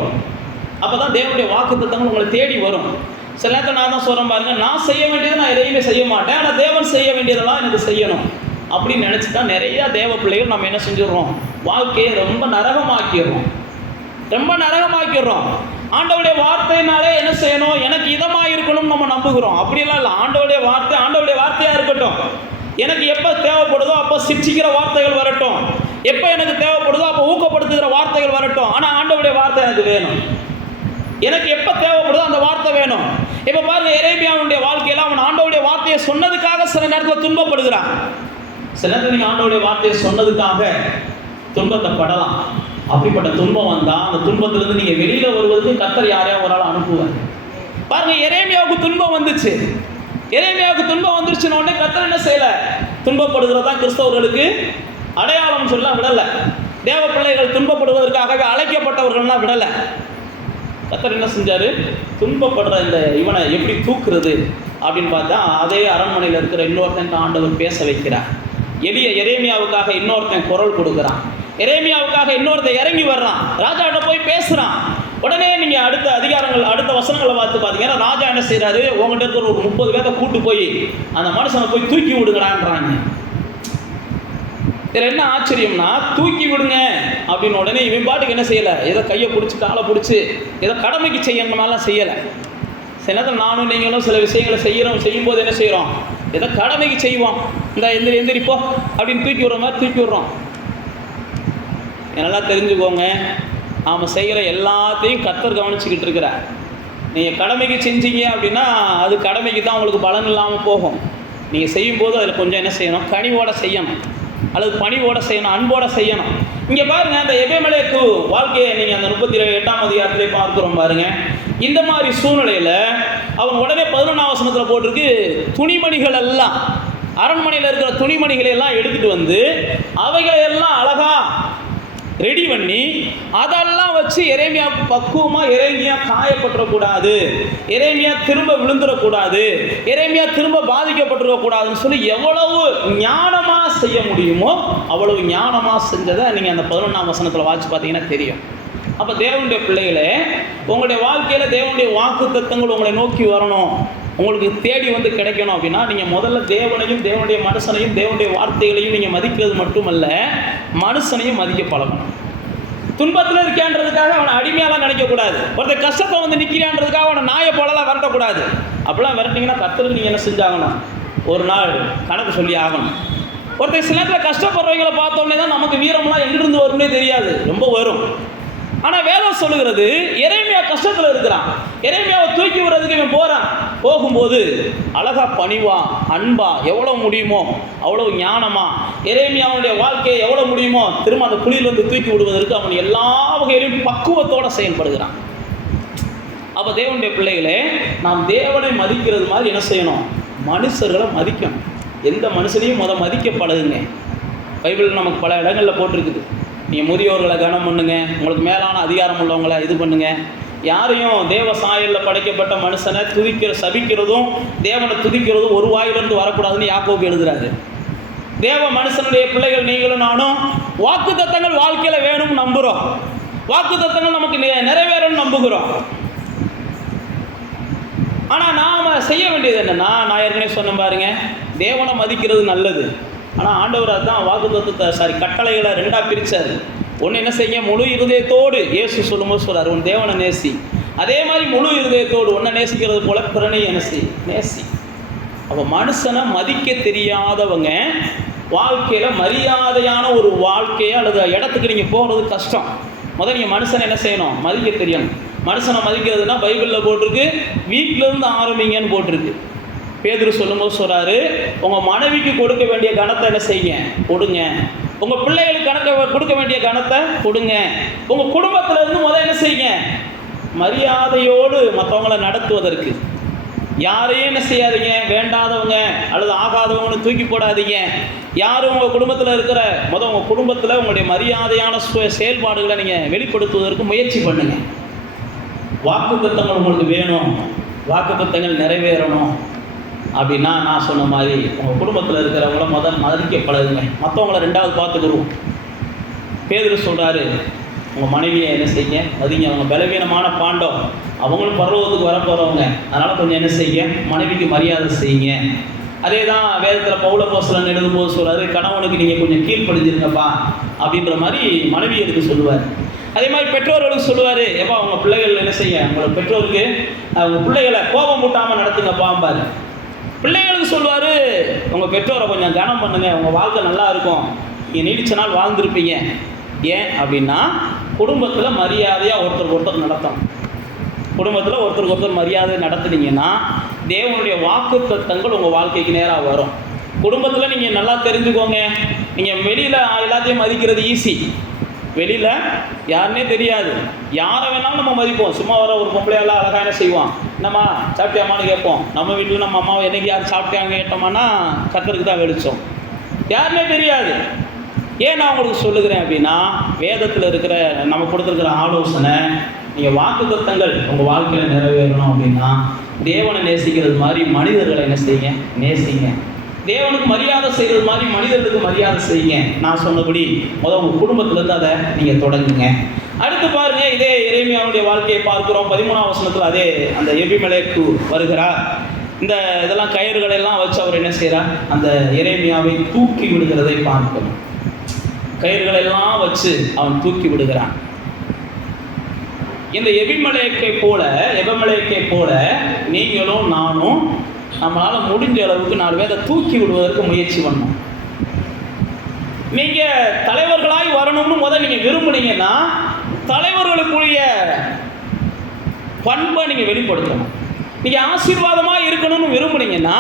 அப்போ தான் தேவனுடைய வாக்குத்தத்தங்கள் உங்களை தேடி வரும். சில நேரத்தில் நான் தான் சொல்கிறேன் பாருங்க, நான் செய்ய வேண்டியதை நான் எதையுமே செய்ய மாட்டேன், ஆனால் தேவன் செய்ய வேண்டியதெல்லாம் எனக்கு செய்யணும் அப்படின்னு நினச்சி தான் நிறையா தேவ பிள்ளைகள் நம்ம என்ன செஞ்சிடறோம், வாழ்க்கையை ரொம்ப நரகமாக்கிடுறோம். ஆண்டவருடைய வார்த்தையினாலே என்ன செய்யணும், எனக்கு இதமாக இருக்கணும்னு நம்ம நம்புகிறோம். அப்படிலாம் இல்லை. ஆண்டவருடைய வார்த்தையாக இருக்கட்டும். எனக்கு எப்போ தேவைப்படுதோ அப்போ சிரிச்சிக்கிற வார்த்தைகள் வரட்டும், எப்போ எனக்கு தேவைப்படுதோ அப்போ ஊக்கப்படுத்துகிற வார்த்தைகள் வரட்டும். ஆனால் ஆண்டவருடைய வார்த்தை எனக்கு வேணும். எனக்கு எப்போ தேவைப்படுதோ அந்த வார்த்தை வேணும். இப்போ பாருங்க, எரேமியாவுடைய வாழ்க்கையில் அவன் ஆண்டவருடைய வார்த்தையை சொன்னதுக்காக சில நேரத்தில் துன்பப்படுகிறான். சில நேரத்தில் நீங்கள் ஆண்டவருடைய வார்த்தையை சொன்னதுக்காக துன்பத்தைப்படலாம். அப்படிப்பட்ட துன்பம் வந்தால் அந்த துன்பத்திலிருந்து நீங்கள் வெளியில் வருவதற்கு கர்த்தர் யாரையா ஒரு ஆள் அனுப்புவார். பாருங்க, எரேமியாவுக்கு துன்பம் வந்துச்சு. துன்பம் வந்துருச்சுன்னு உடனே கர்த்தர் என்ன செய்யலை, துன்பப்படுகிறதா கிறிஸ்தவர்களுக்கு அடையாளம் சொல்ல விடலை. தேவ பிள்ளைகள் துன்பப்படுவதற்காகவே அழைக்கப்பட்டவர்கள்லாம் விடலை. கர்த்தர் என்ன செஞ்சார், துன்பப்படுற இவனை எப்படி தூக்குறது அப்படின்னு பார்த்தா அதே அரண்மனையில் இருக்கிற இன்னொருத்தன் ஆண்டவர் பேச வைக்கிறார். எரேமியாவுக்காக இன்னொருத்தன் குரல் கொடுக்குறான். எரேமியாவுக்காக இன்னொருத்தன் இறங்கி வர்றான், ராஜாட்ட போய் பேசுகிறான். உடனே நீங்கள் அடுத்த வசனங்களை பார்த்து பார்த்தீங்கன்னா ராஜா என்ன செய்கிறாரு, உங்கள்கிட்ட இருக்கிற ஒரு 30 பேரை கூட்டு போய் அந்த மனுஷனை போய் தூக்கி விடுங்கடான்றாங்க. இதில் என்ன ஆச்சரியம்னா, தூக்கி விடுங்க அப்படின்னு உடனே இவன் பாட்டுக்கு என்ன செய்யலை, ஏதோ கையை பிடிச்சி காலை பிடிச்சி ஏதோ கடமைக்கு செய்யணுமாலாம் செய்யலை. சில நேரத்தில் நானும் நீங்களும் சில விஷயங்களை செய்யும்போது என்ன செய்கிறோம், ஏதோ கடமைக்கு செய்வோம், இந்த எந்திரிப்போ அப்படின்னு தூக்கி விடுற மாதிரி தூக்கி விடுறோம். நல்லா தெரிஞ்சுக்கோங்க, நாம் செய்கிற எல்லாத்தையும் கர்த்தர் கவனிச்சுக்கிட்டு இருக்கிறார். நீங்கள் கடமைக்கு செஞ்சீங்க அப்படின்னா அது கடமைக்கு தான் உங்களுக்கு பலன் இல்லாமல் போகும். நீங்கள் செய்யும்போது அதில் கொஞ்சம் என்ன செய்யணும், கனிவோடு செய்யணும், அல்லது பணிவோடு செய்யணும், அன்போடு செய்யணும். இங்கே பாருங்கள், அந்த எபேமெலேக்கு வாழ்க்கையை நீங்கள் அந்த 38ஆம் அதிகாரத்திலே பார்க்குறோம் பாருங்கள். இந்த மாதிரி சூழ்நிலையில் அவன் உடனே 11ஆம் வசனத்தில் போட்டிருக்கு, துணிமணிகள் எல்லாம் அரண்மனையில் இருக்கிற துணிமணிகளை எல்லாம் எடுத்துகிட்டு வந்து அவைகளை எல்லாம் அழகாக ரெடி பண்ணி அதெல்லாம் வச்சு எரேமியா பக்குவமாக எரேமியா காயப்பட்டுறக்கூடாது, எரேமியா திரும்ப விழுந்துடக்கூடாது, எரேமியா திரும்ப பாதிக்கப்பட்டுருக்கக்கூடாதுன்னு சொல்லி எவ்வளவு ஞானமாக செய்ய முடியுமோ அவ்வளவு ஞானமாக செஞ்சதை நீங்கள் அந்த 11ஆம் வசனத்தில் வாட்சி பார்த்தீங்கன்னா தெரியும். அப்போ தேவனுடைய பிள்ளைகளே, உங்களுடைய வாழ்க்கையில் தேவனுடைய வாக்குத்தத்தங்கள் உங்களை நோக்கி வரணும், உங்களுக்கு தேடி கிடைக்கணும் அப்படின்னா நீங்கள் முதல்ல தேவனையும் தேவனுடைய மனுஷனையும் தேவனுடைய வார்த்தைகளையும் நீங்கள் மதிக்கிறது மட்டுமல்ல, மனுஷனையும் மதிக்க பழகணும். துன்பத்தில் இருக்கேன்றதுக்காக அவனை அடிமையாலாம் நினைக்கக்கூடாது. ஒருத்தர் கஷ்டத்தை நிற்கிறான்றதுக்காக அவனை நாயை போலலாம் விரட்டக்கூடாது. அப்படிலாம் விரட்டிங்கன்னா கர்த்தருக்கு நீங்கள் என்ன செஞ்சாகணும், ஒரு நாள் கணக்கு சொல்லி ஆகணும். ஒருத்தர் சில நேரத்தில் கஷ்டப்படுறவங்களை பார்த்தோன்னே தான் நமக்கு வீரம்லாம் எங்கிருந்து வரும்னே தெரியாது, ரொம்ப வரும். ஆனால் வேதம் சொல்லுகிறது எரேமியா கஷ்டத்தில் இருக்கிறான். எரேமியாவை தூக்கி விடுறதுக்கு இவன் போகிறான். போகும்போது அழகா பணிவா அன்பா எவ்வளோ முடியுமோ அவ்வளோ ஞானமா எரேமியாவுடைய வாழ்க்கையை எவ்வளோ முடியுமோ திரும்ப அந்த குழியிலிருந்து தூக்கி விடுவதற்கு அவன் எல்லா வகையிலும் பக்குவத்தோடு செயல்படுகிறான். அப்போ தேவனுடைய பிள்ளைகளே, நாம் தேவனை மதிக்கிறது மாதிரி என்ன செய்யணும்? மனுஷர்களை மதிக்கணும். எந்த மனுஷனையும் மதிக்க பழகுங்க. பைபிள் நமக்கு பல இடங்களில் போட்டிருக்குது. நீங்கள் முதியோர்களை கனம் பண்ணுங்க, உங்களுக்கு மேலான அதிகாரம் உள்ளவங்களை இது பண்ணுங்க. யாரையும் தேவ சாயலில் படைக்கப்பட்ட மனுஷனை சபிக்கிறதும் தேவனை துதிக்கிறதும் ஒரு வாயிலிருந்து வரக்கூடாதுன்னு யாக்கோபு எழுதுறாரு. தேவ மனுஷனுடைய பிள்ளைகள் நீங்களும் நானும் வாக்குத்தத்தங்கள் வாழ்க்கையில் வேணும்னு நம்புகிறோம். வாக்குத்தத்தங்கள் நமக்கு நிறைவேறணும்னு நம்புகிறோம். ஆனால் நாம் செய்ய வேண்டியது என்னென்னா, நான் ஏற்கனவே சொன்ன பாருங்க, தேவனை மதிக்கிறது நல்லது. ஆனால் ஆண்டவர் அதுதான் வாக்குத்தத்தத்தை கட்டளைகளை ரெண்டாக பிரித்தார். ஒன்று என்ன செய்ய, முழு இருதயத்தோடு இயேசு சொல்லும்போது சொல்கிறார், உன் தேவனை நேசி. அதே மாதிரி முழு இருதயத்தோடு ஒன்றை நேசிக்கிறது போல பிறனை நேசி. அப்போ மனுஷனை மதிக்க தெரியாதவங்க வாழ்க்கையில் மரியாதையான ஒரு வாழ்க்கையை அல்லது இடத்துக்கு நீங்கள் போகிறது கஷ்டம். முதல் நீங்கள் மனுஷனை என்ன செய்யணும்? மதிக்க தெரியணும். மனுஷனை மதிக்கிறதுனா பைபிளில் போட்டிருக்கு, வீட்டிலேருந்து ஆரம்பிங்கன்னு போட்டிருக்கு. பேதுரு சொல்லும்போது சொல்கிறாரு, உங்கள் மனைவிக்கு கொடுக்க வேண்டிய கணத்தை என்ன செய்யுங்க? கொடுங்க. உங்கள் பிள்ளைகளுக்கு கொடுக்க வேண்டிய கணத்தை கொடுங்க. உங்கள் குடும்பத்திலேருந்து முதல்ல என்ன செய்யுங்க? மரியாதையோடு மற்றவங்களை நடத்துவதற்கு. யாரையும் என்ன செய்யாதீங்க? வேண்டாதவங்க அல்லது ஆகாதவங்கன்னு தூக்கி போடாதீங்க. யாரும் உங்கள் குடும்பத்தில் இருக்கிற உங்கள் குடும்பத்தில் உங்களுடைய மரியாதையான செயல்பாடுகளை நீங்கள் வெளிப்படுத்துவதற்கு முயற்சி பண்ணுங்கள். வாக்குத்தத்தங்கள் உங்களுக்கு வேணும், வாக்குத்தத்தங்கள் நிறைவேறணும் அப்படின்னா நான் சொன்ன மாதிரி உங்கள் குடும்பத்தில் இருக்கிறவங்கள மதிக்க பழகுங்க. மற்றவங்கள ரெண்டாவது பார்த்துக்கிடுவோம். பேதுரு சொல்கிறாரு, உங்கள் மனைவியை என்ன செய்யுங்க? மதிங்க. அவங்க பலவீனமான பாண்டம், அவங்களும் பருவத்துக்கு வரப்போகிறவங்க. அதனால் கொஞ்சம் என்ன செய்யுங்க? மனைவிக்கு மரியாதை செய்யுங்க. அதே தான் வேதத்தில் பவுல அப்போஸ்தலன் எழுதும்போது சொல்கிறாரு, கணவனுக்கு நீங்கள் கொஞ்சம் கீழ்ப்படுத்திருங்கப்பா அப்படின்ற மாதிரி மனைவி எடுத்து சொல்லுவார். அதே மாதிரி பெற்றோர்களுக்கு சொல்லுவார், எப்போ அவங்க பிள்ளைகள் என்ன செய்ய, உங்களோட பெற்றோருக்கு அவங்க பிள்ளைகளை கோபம் மூட்டாமல் நடத்துங்கப்பாம்பார். பிள்ளைகளுக்கு சொல்லுவார், உங்கள் பெற்றோரை கொஞ்சம் கனம் பண்ணுங்க, உங்கள் வாழ்க்கை நல்லா இருக்கும், நீங்கள் நீடிச்ச நாள் வாழ்ந்துருப்பீங்க. ஏன் அப்படின்னா குடும்பத்தில் மரியாதையாக ஒருத்தருக்கு நடத்தணும். குடும்பத்தில் ஒருத்தருக்கு மரியாதை நடத்துனீங்கன்னா தேவனுடைய வாக்குத்தத்தங்கள் உங்கள் வாழ்க்கைக்கு நேராக வரும். குடும்பத்தில் நீங்கள் நல்லா தெரிஞ்சுக்கோங்க, நீங்கள் வெளியில் எல்லாத்தையும் மதிக்கிறது ஈஸி. வெளியில் யாருன்னே தெரியாது, யாரை வேணாலும் நம்ம மதிப்போம். சும்மா வர ஒரு பொம்பளையெல்லாம் அழகாக என்ன செய்வோம்? என்னம்மா சாப்பிட்டியாமான்னு கேட்போம். நம்ம வீட்டில் நம்ம அம்மாவை என்னைக்கு யார் சாப்பிட்டாங்க கேட்டோம்னா கத்தருக்கு தான் வெளிச்சோம், யாருன்னே தெரியாது. ஏன் நான் உங்களுக்கு சொல்லுகிறேன் அப்படின்னா, வேதத்தில் இருக்கிற நம்ம கொடுத்துருக்கிற ஆலோசனை, நீங்கள் வாக்குத்தத்தங்கள் உங்கள் வாழ்க்கையில் நிறைவேறணும் அப்படின்னா தேவனை நேசிக்கிறது மாதிரி மனிதர்களை என்ன செய்யுங்க? நேசிங்க. தேவனுக்கு மரியாதை செய்கிறது மாதிரி மனிதர்களுக்கு மரியாதை செய்யுங்க. நான் சொன்னபடி உங்கள் குடும்பத்திலேருந்து அதை நீங்கள் தொடங்குங்க. அடுத்து பாருங்க, இதே எரேமியாவுடைய வாழ்க்கையை பார்க்குறோம். 13ஆம் வசனத்தில் அதே அந்த எபிமெலேக்கு வருகிறார். இந்த இதெல்லாம் கயிறுகளெல்லாம் வச்சு அவர் என்ன செய்கிறார்? அந்த எரேமியாவை தூக்கி விடுகிறதை பார்க்கணும். கயிறுகளெல்லாம் வச்சு அவன் தூக்கி விடுகிறான். இந்த எபிமெலேக்கை போல நீங்களும் நானும் நம்மளால் முடிஞ்ச அளவுக்கு 4 பேரை தூக்கி விடுவதற்கு முயற்சி பண்ணணும். நீங்கள் தலைவர்களாய் வரணும்னு முதல் நீங்கள் விரும்புனீங்கன்னா தலைவர்களுக்குரிய பண்பை நீங்கள் வெளிப்படுத்தணும். நீங்கள் ஆசீர்வாதமாக இருக்கணும்னு விரும்புனீங்கன்னா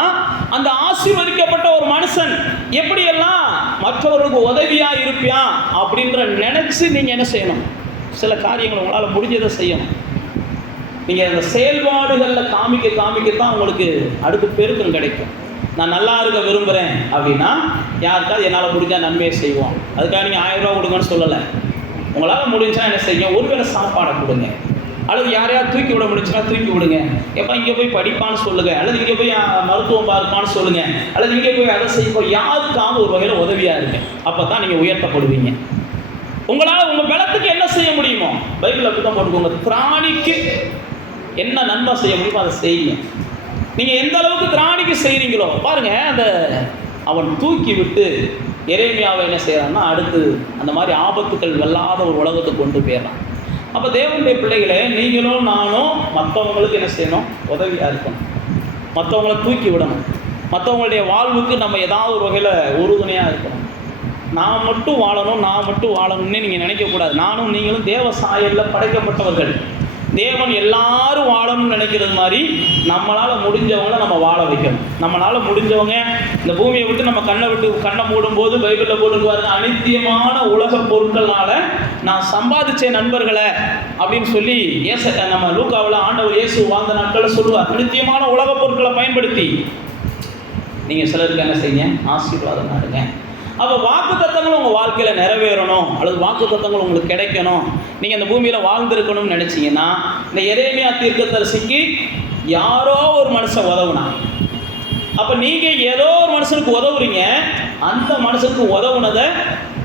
அந்த ஆசீர்வதிக்கப்பட்ட ஒரு மனுஷன் எப்படியெல்லாம் மற்றவர்களுக்கு உதவியாக இருப்பியான் அப்படின்ற நினச்சி நீங்கள் என்ன செய்யணும்? சில காரியங்கள் உங்களால் முடிஞ்சதை செய்யணும். நீங்கள் அந்த செயல்பாடுகளில் காமிக்கத்தான் உங்களுக்கு அடுத்து பெருக்கம் கிடைக்கும். நான் நல்லா இருக்க விரும்புகிறேன் அப்படின்னா யாருக்காவது என்னால் முடிஞ்சால் நன்மையை செய்வோம். அதுக்காக நீங்கள் 1000 ரூபா கொடுங்கன்னு சொல்லலை. உங்களால் முடிஞ்சால் என்ன செய்யுங்க? ஒருவேளை சாப்பாடை கொடுங்க, அல்லது யாரையாவது தூக்கி விட முடிச்சுன்னா தூக்கி விடுங்க. எப்போ இங்கே போய் படிப்பான்னு சொல்லுங்கள், அல்லது இங்கே போய் மருத்துவம் பார்ப்பான்னு சொல்லுங்கள், அல்லது இங்கே போய் அதை செய்வோம். யாருக்காவது ஒரு வகையில் உதவியாக இருக்கு. அப்போ தான் நீங்கள் உயர்த்தப்படுவீங்க. உங்களால் உங்கள் பலத்துக்கு என்ன செய்ய முடியுமோ பைபிள் அப்படி தான் போட்டுக்கோங்க. திராணிக்கு என்ன நன்மை செய்ய முடியுமோ அதை செய்யுங்க. நீங்கள் எந்த அளவுக்கு திராணிக்கு செய்கிறீங்களோ பாருங்கள். அந்த அவன் தூக்கி விட்டு எரேமியாவை என்ன செய்கிறான்னா அடுத்து அந்த மாதிரி ஆபத்துக்கள் வெல்லாத ஒரு உலகத்துக்கு கொண்டு போயிடறான். அப்போ தேவனுடைய பிள்ளைகளே, நீங்களும் நானும் மற்றவங்களுக்கு என்ன செய்யணும்? உதவியாக இருக்கணும். மற்றவங்களை தூக்கி விடணும். மற்றவங்களுடைய வாழ்வுக்கு நம்ம ஏதாவது ஒரு வகையில் உறுதுணையாக இருக்கணும். நான் மட்டும் வாழணும்னு நீங்கள் நினைக்கக்கூடாது. நானும் நீங்களும் தேவ சாயலில் படைக்கப்பட்டவர்கள். தேவன் எல்லாரும் வாழணும்னு நினைக்கிறது மாதிரி நம்மளால் முடிஞ்சவங்கள நம்ம வாழ வைக்கணும். நம்மளால் முடிஞ்சவங்க இந்த பூமியை விட்டு நம்ம கண்ணை மூடும்போது பைபிளில் போட்டுக்குவாருங்க, அனித்தியமான உலக பொருட்கள்னால நான் சம்பாதிச்ச நண்பர்களை அப்படின்னு சொல்லி நம்ம லூக்காவில் ஆண்டவர் இயேசு வாழ்ந்த நாட்களில் சொல்லுவார். அனித்தியமான உலக பொருட்களை பயன்படுத்தி நீங்கள் சிலருக்கு என்ன செய்யுங்க, ஆசீர்வாதம் நாடுங்க. அப்போ வாக்குத்தத்தங்கள் உங்கள் வாழ்க்கையில் நிறைவேறணும் அல்லது வாக்குத்தத்தங்கள் உங்களுக்கு கிடைக்கணும், நீங்கள் அந்த பூமியில் வாழ்ந்திருக்கணும்னு நினச்சிங்கன்னா இந்த எரேமியா தீர்க்கதரிசிக்கு யாரோ ஒரு மனுஷன் உதவுனா, அப்போ நீங்கள் ஏதோ ஒரு மனுஷனுக்கு உதவுறீங்க. அந்த மனுஷனுக்கு உதவுனதை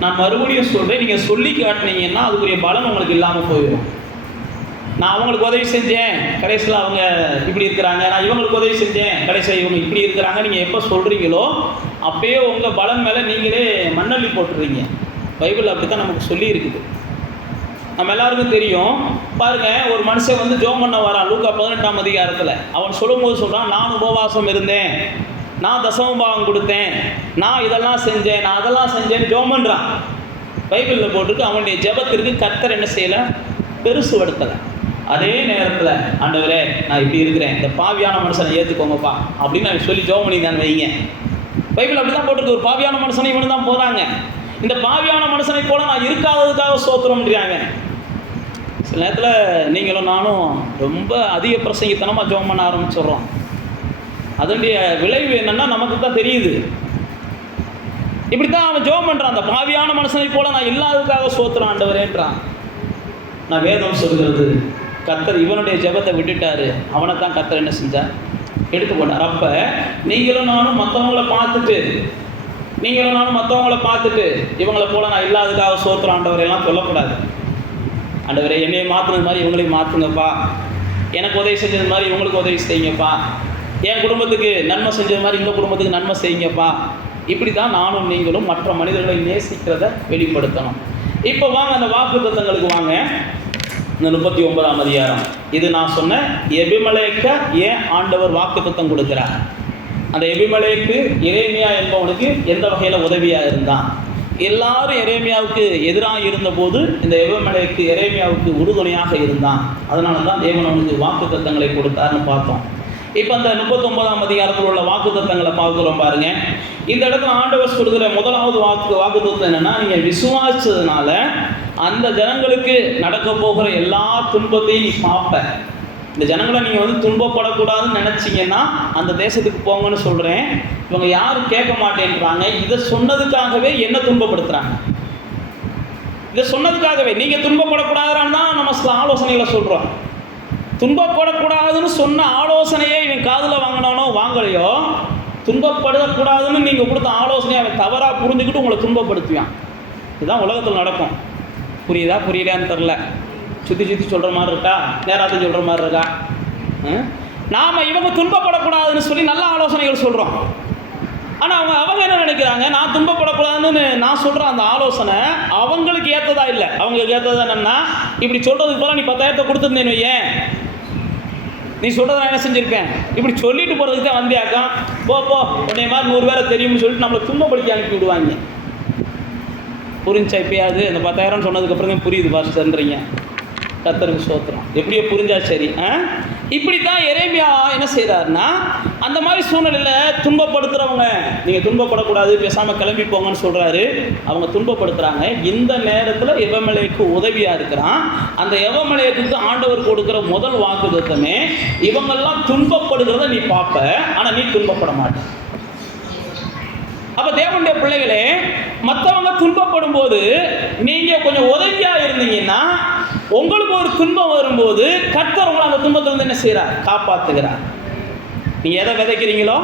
நான் மறுபடியும் சொல்கிறேன், நீங்கள் சொல்லி காட்டினீங்கன்னா அதுக்குரிய பலன் உங்களுக்கு இல்லாமல் போயிடும். நான் அவங்களுக்கு உதவி செஞ்சேன், கடைசியில் அவங்க இப்படி இருக்கிறாங்க, நான் இவங்களுக்கு உதவி செஞ்சேன், கடைசியில் இவங்க இப்படி இருக்கிறாங்க, நீங்கள் எப்போ சொல்கிறீங்களோ அப்போயே உங்கள் பலன் மேலே நீங்களே மண்ணள்ளி போட்டுறீங்க. பைபிள் அப்படி தான் நமக்கு சொல்லி இருக்குது. நம்ம எல்லாருக்கும் தெரியும் பாருங்கள், ஒரு மனுஷன் வந்து ஜோம் பண்ண வரான் லூக்கா 18ஆம் அதிகாரத்தில். அவன் சொல்லும்போது சொல்கிறான், நான் உபவாசம் இருந்தேன், நான் தசமபாகம் கொடுத்தேன், நான் இதெல்லாம் செஞ்சேன், நான் அதெல்லாம் செஞ்சேன்னு ஜோம் பண்ணுறான். பைபிளில் போட்டுருக்கு அவனுடைய ஜெபத்திற்கு கர்த்தர் என்ன செய்யலை, பெருசுபடுத்தலை. அதே நேரத்தில் ஆண்டவரே நான் இப்படி இருக்கிறேன், இந்த பாவியான மனுஷனை ஏற்றுக்கோங்கப்பா அப்படின்னு நான் சொல்லி ஜெபம் பண்ணி தான் வைங்க. பைபிள் அப்படி தான் போட்டிருக்கு. ஒரு பாவியான மனுஷனை இவனு தான் போகிறாங்க. இந்த பாவியான மனுஷனை போல நான் இருக்காததுக்காக சோத்திரம்ன்றாங்க. சில நேரத்தில் நீங்களும் நானும் ரொம்ப அதிக பிரசங்கித்தனமாக ஜெபம் பண்ண ஆரம்பிச்சிடுறோம். அதனுடைய விளைவு என்னென்னா நமக்கு தான் தெரியுது. இப்படி தான் அவன் ஜெபம் பண்ணுறான், அந்த பாவியான மனுஷனை போல நான் இல்லாததுக்காக சோத்திரம் ஆண்டவரேன்றான். நான் வேதம் சொல்கிறது கர்த்தர் இவனுடைய ஜெபத்தை விட்டுட்டாரு, அவனை தான் கர்த்தர் என்ன செஞ்சார், எடுத்து போட்டார். அப்போ நீங்களும் நானும் மற்றவங்கள பார்த்துட்டு இவங்களை போல நான் இல்லாததுக்காக சோத்திரம் ஆண்டவரையெல்லாம் சொல்லக்கூடாது. ஆண்டவரே என்னையை மாற்றுனது மாதிரி இவங்களையும் மாற்றுங்கப்பா, எனக்கு உதவி செஞ்சது மாதிரி இவங்களுக்கு உதவி செய்யுங்கப்பா, என் குடும்பத்துக்கு நன்மை செஞ்சது மாதிரி இந்த குடும்பத்துக்கு நன்மை செய்யுங்கப்பா. இப்படி தான் நானும் நீங்களும் மற்ற மனிதர்களை நேசிக்கிறத வெளிப்படுத்தணும். இப்போ வாங்க அந்த வாக்குத்தத்தங்களுக்கு வாங்க. இந்த 39ஆம் அதிகாரம், இது நான் சொன்ன எபிமெலேக்க ஏன் ஆண்டவர் வாக்குத்தத்தம் கொடுக்கிறார், அந்த எபிமெலேக்கு எரேமியா என்பவனுக்கு எந்த வகையில் உதவியாக இருந்தான், எல்லாரும் எரேமியாவுக்கு எதிராக இருந்தபோது இந்த எபிமெலேக்கு எரேமியாவுக்கு உறுதுணையாக இருந்தான். அதனால தான் தேவன் அவனுக்கு வாக்குத்தத்தங்களை கொடுத்தாருன்னு பார்த்தோம். இப்போ அந்த 39ஆம் அதிகாரத்தில் உள்ள வாக்குத்தத்தங்களை பார்க்குறோம் பாருங்க. இந்த இடத்துல ஆண்டவர் சொல்கிற முதலாவது வாக்குத்தத்தம் என்னன்னா, நீங்கள் விசுவாசிச்சதுனால அந்த ஜனங்களுக்கு நடக்க போகிற எல்லா துன்பத்தையும் நீ பார்ப்ப. இந்த ஜனங்களை நீங்கள் வந்து துன்பப்படக்கூடாதுன்னு நினச்சிங்கன்னா அந்த தேசத்துக்கு போங்கன்னு சொல்கிறேன். இவங்க யாரும் கேட்க மாட்டேன்றாங்க. இதை சொன்னதுக்காகவே என்ன துன்பப்படுத்துகிறாங்க, இதை சொன்னதுக்காகவே நீங்கள் துன்பப்படக்கூடாதுன்னு தான் நம்ம சில ஆலோசனைகளை சொல்கிறோம். துன்பப்படக்கூடாதுன்னு சொன்ன ஆலோசனையே இவன் காதில் வாங்கினானோ வாங்கலையோ, துன்பப்படக்கூடாதுன்னு நீங்கள் கொடுத்த ஆலோசனையை அவன் தவறாக புரிஞ்சுக்கிட்டு உங்களை துன்பப்படுத்துவான். இதுதான் உலகத்தில் நடக்கும். புரியுதா புரியலையான்னு தெரில, சுற்றி சொல்கிற மாதிரி இருக்கா, நேராக சொல்கிற மாதிரி இருக்கா. நாம் இவங்க துன்பப்படக்கூடாதுன்னு சொல்லி நல்ல ஆலோசனைகள் சொல்கிறோம். ஆனால் அவங்க என்ன நினைக்கிறாங்க, நான் துன்பப்படக்கூடாதுன்னு நான் சொல்கிற அந்த ஆலோசனை அவங்களுக்கு ஏற்றதா இல்லை. அவங்களுக்கு ஏற்றதா என்னென்னா, இப்படி சொல்கிறதுக்கு போல நீ 10,000 கொடுத்துருந்தேன்னு ஏன் நீ சொல்கிறத நான் என்ன செஞ்சுருப்பேன், இப்படி சொல்லிட்டு போகிறதுக்கு தான் வந்தியாக்கா, போ உன்னை மாதிரி 100 பேரை தெரியும்னு சொல்லிட்டு நம்மளை துன்பப்படுத்தி அனுப்பி விடுவாங்க. புரிஞ்சா இப்போயாது இந்த 10,000 சொன்னதுக்கப்புறம் தான் புரியுது பாஸ்டர்ன்றீங்க. கர்த்தருக்கு ஸ்தோத்திரம். எப்படியோ புரிஞ்சா சரி. இப்படி தான் எரேமியா என்ன செய்கிறாருன்னா, அந்த மாதிரி சூழ்நிலையில் துன்பப்படுத்துகிறவங்க நீங்கள் துன்பப்படக்கூடாது பேசாமல் கிளம்பி போங்கன்னு சொல்கிறாரு. அவங்க துன்பப்படுத்துகிறாங்க. இந்த நேரத்தில் எவமெலேக்கு உதவியாக இருக்கிறான். அந்த எவமெலேக்கு ஆண்டவர் கொடுக்குற முதல் வாக்குத்தத்தமே, இவங்கெல்லாம் துன்பப்படுகிறத நீ பார்ப்ப, ஆனால் நீ துன்பப்பட மாட்ட. அப்போ தேவனுடைய பிள்ளைகளே, மற்றவங்க துன்பப்படும் போது நீங்கள் கொஞ்சம் உதவியாக இருந்தீங்கன்னா, உங்களுக்கு ஒரு துன்பம் வரும்போது கர்த்தர் உங்களை அந்த துன்பத்திலிருந்து என்ன செய்கிறார், காப்பாற்றுகிறார். நீங்கள் எதை விதைக்கிறீங்களோ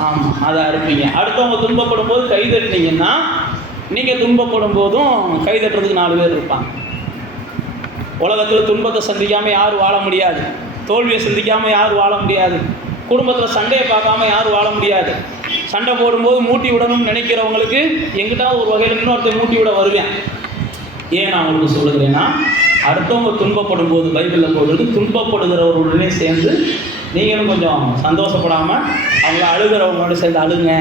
ஆமாம் அதை அறுப்பீங்க. அடுத்தவங்க துன்பப்படும் போது கைதட்டினீங்கன்னா, நீங்கள் துன்பப்படும் போதும் கைதட்டுறதுக்கு 4 பேர் இருப்பாங்க. உலகத்தில் துன்பத்தை சந்திக்காமல் யாரும் வாழ முடியாது, தோல்வியை சந்திக்காமல் யாரும் வாழ முடியாது, குடும்பத்தில் சண்டையை பார்க்காம யாரும் வாழ முடியாது. சண்டை போடும்போது மூட்டி விடணும்னு நினைக்கிறவங்களுக்கு எங்கிட்டாவது ஒரு வகையில் இன்னொருத்தர் மூட்டி விட வருவேன். ஏன் நான் உங்களுக்கு சொல்லுகிறேன்னா, அடுத்தவங்க துன்பப்படும் போது பைபிளில் போடுறது, துன்பப்படுகிறவர்களுடனே சேர்ந்து நீங்களும் கொஞ்சம் சந்தோஷப்படாமல் அவங்கள அழுகிறவங்களோட சேர்ந்து அழுங்க,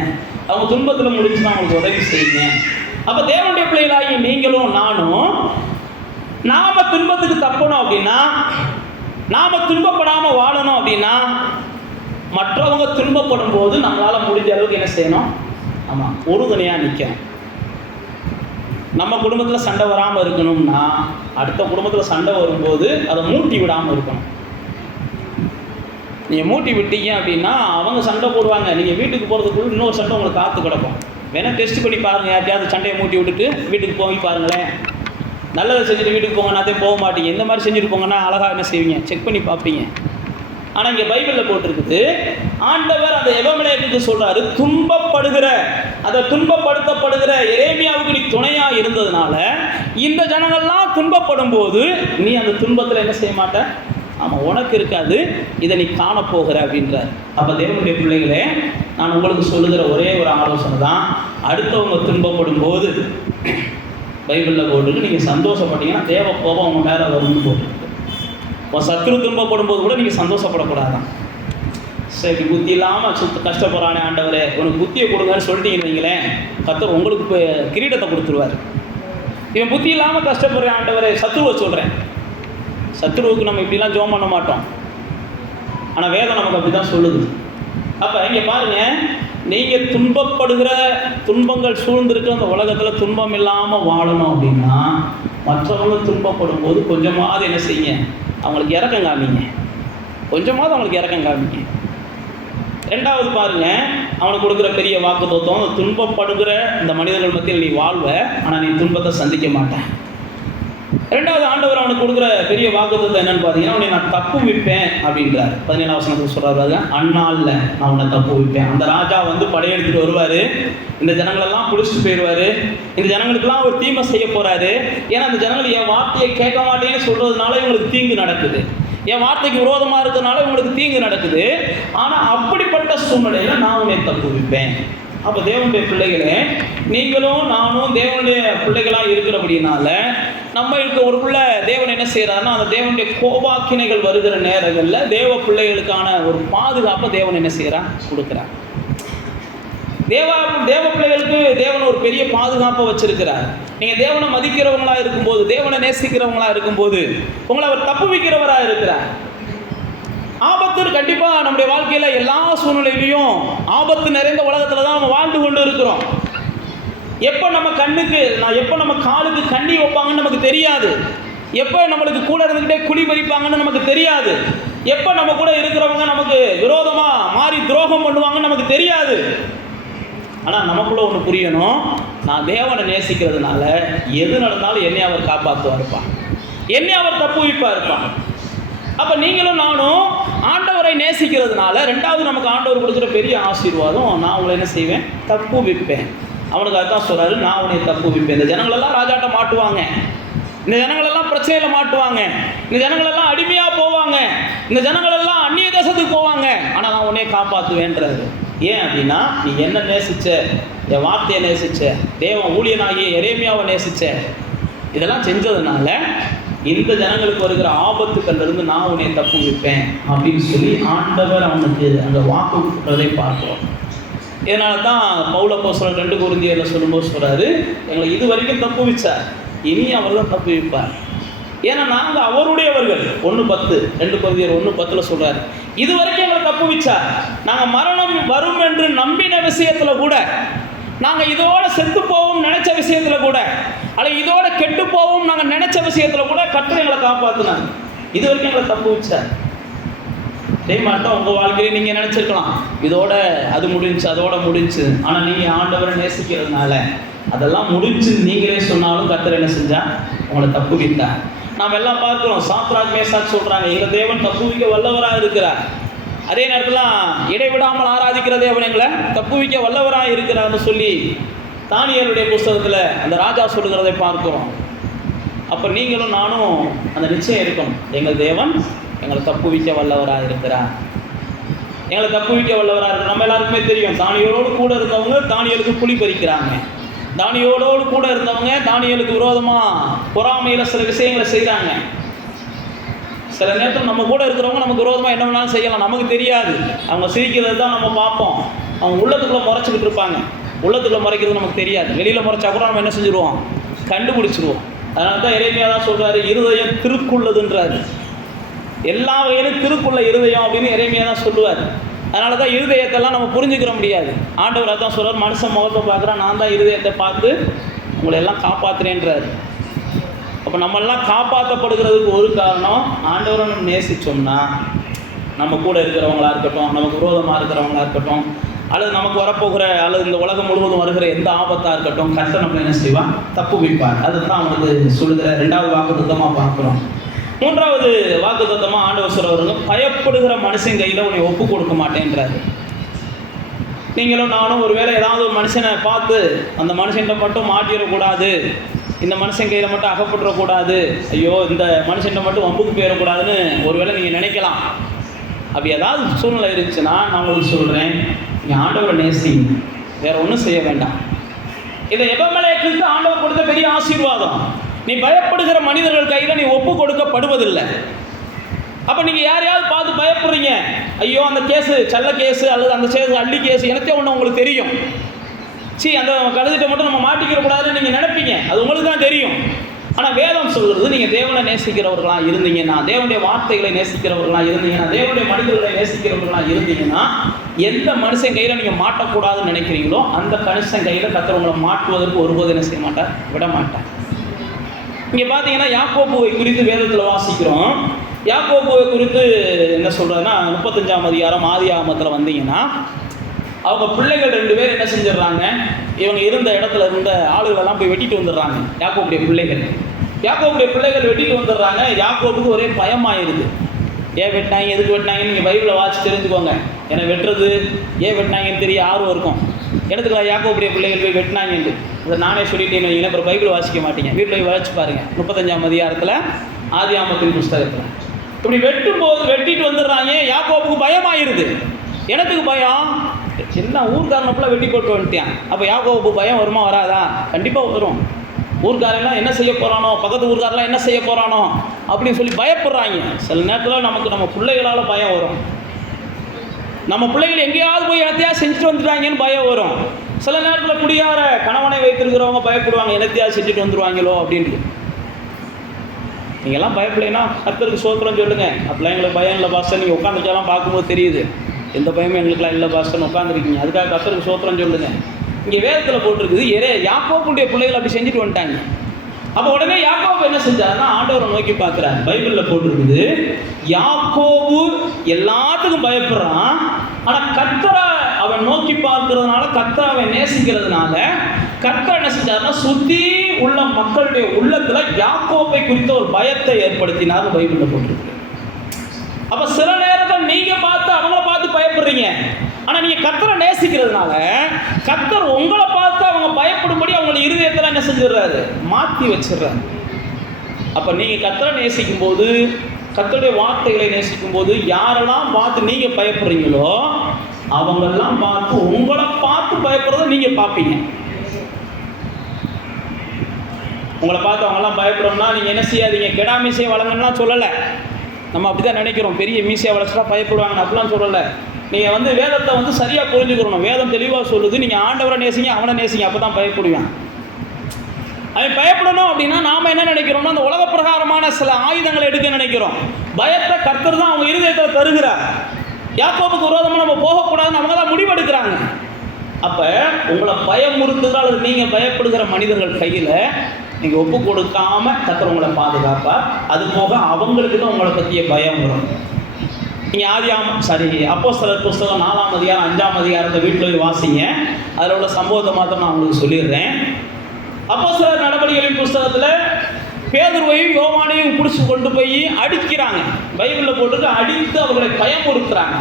அவங்க துன்பத்தில் முடிச்சுன்னா அவங்களுக்கு உதவி செய்யுங்க. அப்போ தேவனுடைய பிள்ளைகளாகி நீங்களும் நானும் நாம துன்பத்துக்கு தப்பணும் அப்படின்னா, நாம துன்பப்படாமல் வாழணும் அப்படின்னா, மற்றவங்க துன்பப்படும் போது நம்மளால் முடிஞ்ச அளவுக்கு என்ன செய்யணும்? ஆமாம், உறுதுணையாக நிற்கணும். நம்ம குடும்பத்தில் சண்டை வராமல் இருக்கணும்னா, அடுத்த குடும்பத்தில் சண்டை வரும்போது அதை மூட்டி விடாமல் இருக்கணும். நீங்கள் மூட்டி விட்டீங்க அப்படின்னா அவங்க சண்டை போடுவாங்க. நீங்கள் வீட்டுக்கு போகிறதுக்குள்ள இன்னொரு சண்டை உங்களுக்கு காத்து கிடக்கும். வேணால் டெஸ்ட் பண்ணி பாருங்கள். யார்ட்டையாவது சண்டையை மூட்டி விட்டுட்டு வீட்டுக்கு போய் பாருங்களேன். நல்லதை செஞ்சுட்டு வீட்டுக்கு போங்க, நாத்தையும் போக மாட்டீங்க. இந்த மாதிரி செஞ்சுட்டு போங்கன்னா அழகாக என்ன செய்வீங்க? செக் பண்ணி பார்ப்பீங்க. ஆனால் இங்கே பைபிளில் போட்டிருக்குது, ஆண்டவர் அந்த எபெமெலேக்குக்கு சொல்கிறாரு, துன்பப்படுகிற, அதை துன்பப்படுத்தப்படுகிற எரேமியாவுக்கு நீ துணையாக இருந்ததுனால இந்த ஜனங்கள்லாம் துன்பப்படும் போது நீ அந்த துன்பத்தில் என்ன செய்ய மாட்ட? ஆமாம், உனக்கு இருக்காது, இதை நீ காணப்போகிற அப்படின்றார். அப்போ தேவனுடைய பிள்ளைகளே, நான் உங்களுக்கு சொல்லுகிற ஒரே ஒரு ஆலோசனை தான், அடுத்தவங்க துன்பப்படும் போது பைபிளில் போட்டுருக்கு, நீங்கள் சந்தோஷப்பட்டீங்கன்னா தேவ கோபம் உங்கள் மேலே வரும்னு போட்டுருக்கு. உன் சத்ரு துன்பப்படும் போது கூட நீங்கள் சந்தோஷப்படக்கூடாதான். சரி, புத்தி இல்லாமல் கஷ்டப்படுறானே ஆண்டவரே, உனக்கு புத்தியை கொடுங்கன்னு சொல்லிட்டீங்கன்னு வைங்களேன், கர்த்தர் உங்களுக்கு இப்போ கிரீடத்தை கொடுத்துருவார். இவன் புத்தி இல்லாமல் கஷ்டப்படுறேன் ஆண்டவரே, சத்ருவை சொல்கிறேன். சத்ருவுக்கு நம்ம இப்படிலாம் ஜோம் பண்ண மாட்டோம், ஆனால் வேதம் நமக்கு அப்படி தான் சொல்லுது. அப்போ இங்கே பாருங்கள், நீங்கள் துன்பப்படுகிற, துன்பங்கள் சூழ்ந்திருக்கிற அந்த உலகத்தில் துன்பம் இல்லாமல் வாழணும் அப்படின்னா, மற்றவங்க துன்பப்படும் போது கொஞ்சமாவது என்ன செய்யுங்க? அவங்களுக்கு இறக்கம் காமிங்க. கொஞ்சமாவது அவங்களுக்கு இறக்கம் காமிங்க. ரெண்டாவது பாருங்க, அவனுக்கு கொடுக்குற பெரிய வாக்குத்தத்தம், துன்பப்படுகிற இந்த மனிதர்கள் மத்தியில் நீ வாழ்வ, ஆனால் நீ துன்பத்தை சந்திக்க மாட்டேன். ரெண்டாவது ஆண்டவர் அவனுக்கு கொடுக்குற பெரிய வாக்குத்தத்தம் என்னன்னு பார்த்தீங்கன்னா, உன்னை நான் தப்பு விற்பேன் அப்படின்றார். 17ஆம் வசனத்தில் சொல்கிறாரு, அந்நாளில் நான் உன்னை தப்பு விற்பேன். அந்த ராஜா வந்து படையெடுத்துட்டு வருவார், இந்த ஜனங்களெல்லாம் பிடிச்சிட்டு போயிடுவார், இந்த ஜனங்களுக்கெல்லாம் ஒரு தீமை செய்ய போகிறாரு. ஏன்னா அந்த ஜனங்கள் என் வார்த்தையை கேட்க மாட்டேன்னு சொல்கிறதுனால இவங்களுக்கு தீங்கு நடக்குது, என் வார்த்தைக்கு விரோதமாக இருக்கிறதுனால இவங்களுக்கு தீங்கு நடக்குது. ஆனால் அப்படிப்பட்ட சூழ்நிலையில் நான் உன்னை தப்பு விற்பேன். அப்போ தேவனுடைய பிள்ளைகளே, நீங்களும் நானும் தேவனுடைய பிள்ளைகளாக இருக்கிறபடினால நம்ம இருக்க ஒருக்குள்ள தேவன் என்ன செய்கிறாருன்னா, அந்த தேவனுடைய கோபாக்கினைகள் வருகிற நேரங்களில் தேவ பிள்ளைகளுக்கான ஒரு பாதுகாப்பை தேவன் என்ன செய்கிறார்? கொடுக்குறார். தேவ பிள்ளைகளுக்கு தேவன் ஒரு பெரிய பாதுகாப்பை வச்சிருக்கிறார். நீங்கள் தேவனை மதிக்கிறவங்களாக இருக்கும்போது, தேவனை நேசிக்கிறவங்களாக இருக்கும்போது உங்களை அவர் தப்பு வைக்கிறவராக இருக்கிறார். ஆபத்து கண்டிப்பாக நம்முடைய வாழ்க்கையில் எல்லா சூழ்நிலையிலையும் ஆபத்து நிறைந்த உலகத்தில் தான் நம்ம வாழ்ந்து கொண்டு இருக்கிறோம். எப்போ நம்ம கண்ணுக்கு, எப்போ நம்ம காலுக்கு கண்ணி வைப்பாங்கன்னு நமக்கு தெரியாது. எப்போ நம்மளுக்கு கூட இருந்துக்கிட்டே குழி பறிப்பாங்கன்னு நமக்கு தெரியாது. எப்போ நம்ம கூட இருக்கிறவங்க நமக்கு விரோதமாக மாறி துரோகம் பண்ணுவாங்கன்னு நமக்கு தெரியாது. ஆனால் நமக்குள்ள ஒன்று புரியணும், நான் தேவனை நேசிக்கிறதுனால எது நடந்தாலும் என்னை அவர் காப்பாற்றுவா இருப்பான், என்னை அவர் தப்பு வைப்பா இருப்பான். அப்போ நீங்களும் நானும் ஆண்டவரை நேசிக்கிறதுனால ரெண்டாவது நமக்கு ஆண்டவர் கொடுக்குற பெரிய ஆசீர்வாதம், நான் உங்களை என்ன செய்வேன்? தப்பு வைப்பேன். அவனுக்கு அதுதான் சொல்கிறாரு, நான் உன்னை தப்பு வைப்பேன். இந்த ஜனங்களெல்லாம் ராஜாட்ட மாட்டுவாங்க, இந்த ஜனங்களெல்லாம் பிரச்சனையில் மாட்டுவாங்க, இந்த ஜனங்களெல்லாம் அடிமையாக போவாங்க, இந்த ஜனங்களெல்லாம் அந்நிய தேசத்துக்கு போவாங்க, ஆனால் நான் உன்னை காப்பாற்றுவேன்றாரு. ஏன் அப்படின்னா, நீ என்ன நேசிச்ச, என் வார்த்தையை நேசிச்ச, தேவன் ஊழியனாகிய எரேமியாவை நேசிச்ச, இதெல்லாம் செஞ்சதுனால இந்த ஜனங்களுக்கு வருகிற ஆபத்துக்கள்லேருந்து நான் உன்னை தப்பு வைப்பேன் அப்படின்னு சொல்லி ஆண்டவர் அவனுக்கு அந்த வாக்கு கொடுக்குறதை பார்க்கிறோம். இதனால தான் பவுல் அப்போஸ்தலர் 2 கொரிந்தியரில் சொல்லும்போது சொல்கிறாரு, எங்களை இது வரைக்கும் தப்பு வச்சார், இனி அவர் தான் தப்பு வைப்பார். ஏன்னா நாங்கள் அவருடையவர்கள். 1:10 2 கொரிந்தியர் 1:10 சொல்கிறார், இது வரைக்கும் எங்களை தப்பு வச்சார். நாங்கள் மரணம் வரும் என்று நம்பின விஷயத்தில் கூட, நாங்கள் இதோட செத்து போவோம் நினைச்ச விஷயத்தில் கூட, அல்ல இதோட கெட்டு போவோம் நாங்கள் நினைச்ச விஷயத்தில் கூட கர்த்தர் எங்களை காப்பாற்றினாங்க. இது வரைக்கும் எங்களை தப்பு வச்சார். அதே மாதிரி தான் உங்கள் வாழ்க்கையை நீங்கள் நினச்சிருக்கலாம், இதோட அது முடிஞ்சு, அதோட முடிஞ்சு. ஆனால் நீங்கள் ஆண்டவரை நேசிக்கிறதுனால அதெல்லாம் முடிஞ்சு நீங்களே சொன்னாலும் கர்த்தர் என்ன செஞ்சால்? உங்களை தப்பு வைத்தார். நாம் எல்லாம் பார்க்குறோம், சாத்ராக் மேசாக் சொல்கிறாங்க, எங்கள் தேவன் தப்பு வைக்க வல்லவராக இருக்கிறார். அதே நேரத்தில் இடைவிடாமல் ஆராதிக்கிற தேவன் எங்களை தப்பு வைக்க வல்லவராக இருக்கிறார்னு சொல்லி தானியேலுடைய புஸ்தகத்தில் அந்த ராஜா சொல்லுகிறதை பார்க்கிறோம். அப்போ நீங்களும் நானும் அந்த நிச்சயம் இருக்கணும், எங்கள் தேவன் எங்களை தப்பு வைக்க வல்லவராக இருக்கிறார், எங்களை தப்பு வைக்க வல்லவராக இருக்கிறார். நம்ம எல்லாருக்குமே தெரியும், தானியேலோடு கூட இருந்தவங்க தானியேலுக்கு குழி பறிக்கிறாங்க, தானியேலோடு கூட இருந்தவங்க தானியேலுக்கு விரோதமாக பொறாமையில் சில விஷயங்களை செய்கிறாங்க. சில நேரத்தில் நம்ம கூட இருக்கிறவங்க நமக்கு விரோதமாக என்ன வேணாலும் செய்யலாம், நமக்கு தெரியாது. அவங்க சிரிக்கிறது தான் நம்ம பார்ப்போம், அவங்க உள்ளத்துக்குள்ளே முறைச்சிக்கிட்டு இருப்பாங்க. உள்ளத்துக்குள்ள மறைக்கிறது நமக்கு தெரியாது. வெளியில் மறைச்சா கூட நம்ம என்ன செஞ்சுருவோம், கண்டுபிடிச்சிருவோம். அதனால தான் எரேமியா தான் சொல்கிறாரு, இருதயம் திருக்குள்ளதுன்றாரு. எல்லா வகையிலும் திருக்குள்ள இருதயம் அப்படின்னு எரேமியா தான் சொல்லுவார். அதனால தான் இருதயத்தெல்லாம் நம்ம புரிஞ்சுக்கிற முடியாது. ஆண்டவர் அதான் சொல்கிறார், மனுஷன் முகத்தை பார்க்குறான், நான் தான் இருதயத்தை பார்த்து உங்களை எல்லாம் காப்பாற்றுறேன்றாரு. அப்போ நம்மெல்லாம் காப்பாற்றப்படுகிறதுக்கு ஒரு காரணம், ஆண்டவரை நம்ம நேசித்தோம்னா நம்ம கூட இருக்கிறவங்களா இருக்கட்டும், நமக்கு விரோதமாக இருக்கிறவங்களா இருக்கட்டும், அல்லது நமக்கு வரப்போகிற அல்லது இந்த உலகம் முழுவதும் வருகிற எந்த ஆபத்தாக இருக்கட்டும், கர்த்தர் நம்ம என்ன செய்வான், தப்பு வைப்பார். அதுதான் அவனுக்கு சொல்லுகிற 2வது வாக்குத்தத்தமாக பார்க்குறோம். 3வது வாக்குத்தத்தமாக ஆண்டவர் சொல்கிறவங்க, பயப்படுகிற மனுஷன் கையில் உன்னை ஒப்பு கொடுக்க மாட்டேன்றாரு. நீங்களும் நானும் ஒருவேளை ஏதாவது ஒரு மனுஷனை பார்த்து அந்த மனுஷன்கிட்ட மட்டும் மாட்டிடக்கூடாது, இந்த மனுஷன் கையில் மட்டும் அகப்பட்டுறக்கூடாது, ஐயோ இந்த மனுஷன்கிட்ட மட்டும் வம்புக்கு போயிடக்கூடாதுன்னு ஒருவேளை நீங்கள் நினைக்கலாம். அப்படி ஏதாவது சூழ்நிலை இருந்துச்சுன்னா நான் உங்களுக்கு சொல்கிறேன், நீங்கள் ஆண்டவரை நேசிங்க, வேறு ஒன்றும் செய்ய வேண்டாம். இதை எபெமெலேக்கு ஆண்டவர் கொடுத்த பெரிய ஆசீர்வாதம். நீ பயப்படுகிற மனிதர்கள் கையில் நீ ஒப்பு கொடுக்கப்படுவதில்லை. அப்போ நீங்கள் யாரையாவது பார்த்து பயப்படுறீங்க, ஐயோ அந்த கேஸு செல்ல கேஸு அல்லது அந்த கேஸு அள்ளி கேஸு எனக்கே ஒன்று உங்களுக்கு தெரியும், அந்த கழுதிட்ட மட்டும் நம்ம மாட்டிக்கிற கூடாதுன்னு நீங்கள் நினைப்பீங்க, அது உங்களுக்கு தான் தெரியும். ஆனால் வேதம் சொல்கிறது, நீங்கள் தேவனை நேசிக்கிறவர்களாக இருந்தீங்கன்னா, தேவனுடைய வார்த்தைகளை நேசிக்கிறவர்களாக இருந்தீங்கன்னா, தேவனுடைய மனிதர்களை நேசிக்கிறவர்களாக இருந்தீங்கன்னா, எந்த மனுஷன் கையில் நீங்கள் மாட்டக்கூடாதுன்னு நினைக்கிறீங்களோ அந்த மனுஷன் கையில் கர்த்தர் உங்களை மாட்டுவதற்கு ஒருபோது என்ன செய்ய மாட்டார், விட மாட்டார். இங்கே பார்த்தீங்கன்னா யாக்கோபுவை குறித்து வேதத்தில் வாசிக்கிறோம். யாக்கோபுவை குறித்து என்ன சொல்கிறதுன்னா, 35ஆம் அதிகாரம் ஆதியாகமத்தில் வந்தீங்கன்னா, அவங்க பிள்ளைகள் 2 பேர் என்ன செஞ்சிடறாங்க, இவங்க இருந்த இடத்துல இருந்த ஆளுகளெல்லாம் போய் வெட்டிட்டு வந்துடுறாங்க. யாக்கோபுடைய பிள்ளைகள் வெட்டிட்டு வந்துடுறாங்க. யாக்கோபுக்கு ஒரே பயமாயிருது. ஏன் வெட்டினாங்க, எதுக்கு வெட்டினாங்கன்னு நீங்கள் பைபிளை வாசிச்சு தெரிஞ்சுக்கோங்க. ஏன்னா வெட்டுறது ஏன் வெட்டினாங்கன்னு தெரிய ஆர்வம் இருக்கும். எடுத்துக்கலாம், யாக்கோபுடைய பிள்ளைகள் போய் வெட்டினாங்கன்ட்டு அதை நானே சொல்லிட்டேன்னு வைங்களேன், அப்புறம் பைபிளை வாசிக்க மாட்டீங்க. வீட்டில் போய் வாசிச்சு பாருங்கள், 35ஆம் அதிகாரத்தில் ஆதியாகமத்தின் புஸ்தகத்தில். இப்படி வெட்டிட்டு வந்துடுறாங்க. யாக்கோபுக்கு பயமாயிருது. எனத்துக்கு பயம், எல்லாம் ஊர்காரனப்பெல்லாம் வெட்டி போட்டு வந்துட்டேன். அப்போ யாக்கோபுக்கு பயம் வருமா வராதா? கண்டிப்பாக வரும். ஊர்காரெல்லாம் என்ன செய்ய போகிறானோ, பக்கத்து ஊர்காரெல்லாம் என்ன செய்ய போகிறானோ அப்படின்னு சொல்லி பயப்படுறாங்க. சில நேரத்தில் நம்ம பிள்ளைகளால் பயம் வரும். நம்ம பிள்ளைகள் எங்கேயாவது போய் என்னத்தையாவது செஞ்சுட்டு வந்துட்டாங்கன்னு பயம் வரும். சில நேரத்தில் குடியார கணவனை வைத்திருக்கிறவங்க பயப்படுவாங்க, என்னத்தையாவது செஞ்சுட்டு வந்துடுவாங்களோ அப்படின்ட்டு. நீங்கள்லாம் பயப்படலைன்னா கர்த்தருக்கு ஸ்தோத்திரம் சொல்லுங்கள். அப்படிலாம் எங்களுக்கு பயம் இல்லை பாஸ்டர், நீங்கள் உட்காந்துருக்கலாம் பார்க்கும்போது தெரியுது, எந்த பயமும் எங்களுக்குலாம் இல்லை பாஸ்டர்னு உட்காந்துருக்கீங்க. அதுக்காக கர்த்தருக்கு ஸ்தோத்திரம் சொல்லுங்கள். இங்கே வேதத்தில் போட்டிருக்குது, யாக்கோபுடைய பிள்ளைகள் அப்படி செஞ்சுட்டு வந்துட்டாங்க. அப்போ உடனே யாக்கோபு என்ன செஞ்சாருன்னா ஆண்டவரை நோக்கி பார்க்குறாரு. பைபிளில் போட்டிருக்குது, யாக்கோபு எல்லாத்துக்கும் பயப்படுறான், ஆனால் கர்த்தரை அவன் நோக்கி பார்க்கறதுனால, கர்த்தரை அவன் நேசிக்கிறதுனால கர்த்தர் என்ன செஞ்சாருன்னா சுற்றி உள்ள மக்களுடைய உள்ளத்தில் யாக்கோபை குறித்த ஒரு பயத்தை ஏற்படுத்தினார். பைபிளில் போட்டிருக்கு. அப்போ சில நேரத்தில் நீங்கள் பார்த்து அவங்கள பார்த்து பயப்படுறீங்க, ஆனால் நீங்கள் கர்த்தரை நேசிக்கிறதுனால கர்த்தர் உங்களை பார்த்து அவங்க பயப்படும்படி அவங்க இருதயத்தில் என்ன செஞ்சிடறாரு, மாற்றி வச்சிடுறாரு. அப்போ நீங்கள் கர்த்தரை நேசிக்கும் போது, கர்த்தருடைய வார்த்தைகளை நேசிக்கும் போது, யாரெல்லாம் பார்த்து நீங்கள் பயப்படுறீங்களோ அவங்கெல்லாம் பார்த்து உங்களை பார்த்து பயப்படுறத நீங்கள் பார்ப்பீங்க. உங்களை பார்த்து அவங்கெல்லாம் பயப்படணும்னா நீங்கள் என்ன செய்யாதீங்க, கெடா மீசையை வளங்கலாம் சொல்லலை. நம்ம அப்படி தான் நினைக்கிறோம், பெரிய மீசையை வளர்ச்சிட்டா பயப்படுவாங்க, அப்படிலாம் சொல்லலை. நீங்கள் வேதத்தை சரியாக புரிஞ்சுக்கிறணும். வேதம் தெளிவாக சொல்லுது, நீங்கள் ஆண்டவரை நேசிங்க, அவனை நேசிங்க, அப்போ தான் பயப்படுவான். அவன் பயப்படணும் அப்படின்னா நாம் என்ன நினைக்கிறோம்னா, அந்த உலக பிரகாரமான சில ஆயுதங்களை எடுக்க நினைக்கிறோம். பயத்தை கர்த்தர் தான் அவங்க இருதயத்தில் தருகிறார். யாக்கோபுக்கு விரோதமாக நம்ம போகக்கூடாதுன்னு அவங்க தான் முடிவெடுக்கிறாங்க. அப்போ உங்களை பயமுறுத்துகிறால் அல்லது நீங்கள் பயப்படுகிற மனிதர்கள் கையில் நீங்கள் ஒப்பு கொடுக்காமல் கர்த்தர் உங்களை பாதுகாப்பார். அது போக அவங்களுக்கு தான் உங்களை பற்றிய பயம் வரும். நீங்கள் அப்போஸ்தலர் புஸ்தகம் 4ஆம் அதிகாரம் 5ஆம் அதிகாரத்தை வீட்டில் போய் வாசிங்க. அதில் உள்ள சம்பவத்தை மாத்திரம் நான் உங்களுக்கு சொல்லிடுறேன். அப்போஸ்தலர் நடவடிக்கைகளின் புஸ்தகத்தில் பேதுருவையும் யோவானையும் பிடிச்சி கொண்டு போய் அடிக்கிறாங்க. பைபிளில் போட்டு அடித்து அவர்களை பயமுறுத்துறாங்க.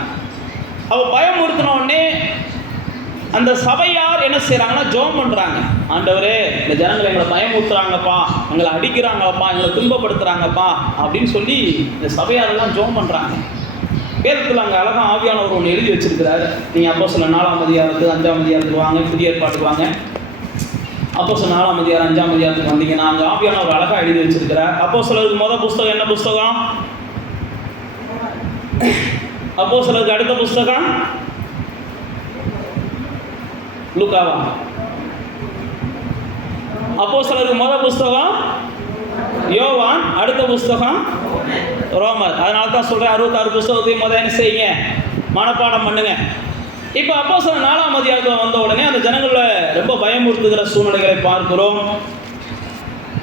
அவள் பயமுறுத்தின உடனே அந்த சபையார் என்ன செய்கிறாங்கன்னா ஜெபம் பண்ணுறாங்க. ஆண்டவரே, இந்த ஜனங்களை எங்களை பயமுறுத்துறாங்கப்பா, எங்களை அடிக்கிறாங்கப்பா, எங்களை துன்பப்படுத்துகிறாங்கப்பா அப்படின்னு சொல்லி இந்த சபையாரெல்லாம் ஜெபம் பண்ணுறாங்க. வேதத்தில் அங்கே அழகாக ஆவியானவர் ஒன்று எழுதி வச்சிருக்கிறாரு. நீங்கள் அப்போஸ்தலர் 4ஆம் அதிகாரத்துக்கு 5ஆம் அதிகாரத்துக்கு வாங்க, புதிய ஏற்பாட்டுக்கு வாங்க. அப்போஸ்தலர் 4ஆம் அதிகாரம் 5ஆம் அதிகாரத்துக்கு வந்தீங்கன்னா அங்கே ஆவியானவர் அழகாக எழுதி வச்சிருக்கிறார். அப்போஸ்தலருக்கு முதல் புஸ்தகம் என்ன புஸ்தகம்? அப்போஸ்தலருக்கு அடுத்த புஸ்தகம் லூக்காவா? அப்போஸ்தலருக்கு முதல் புஸ்தகம் யோவான், அடுத்த புஸ்தகம் ரோமர். அதனால தான் சொல்கிறேன் 66 புஸ்தகத்தையும் முதல் என்ன செய்யுங்க, மனப்பாடம் பண்ணுங்க. இப்போ அப்போஸ்தலர் 4ஆம் அதிகாரத்தில் வந்த உடனே அந்த ஜனங்களை ரொம்ப பயமுறுத்துகிற சூழ்நிலைகளை பார்க்கிறோம்.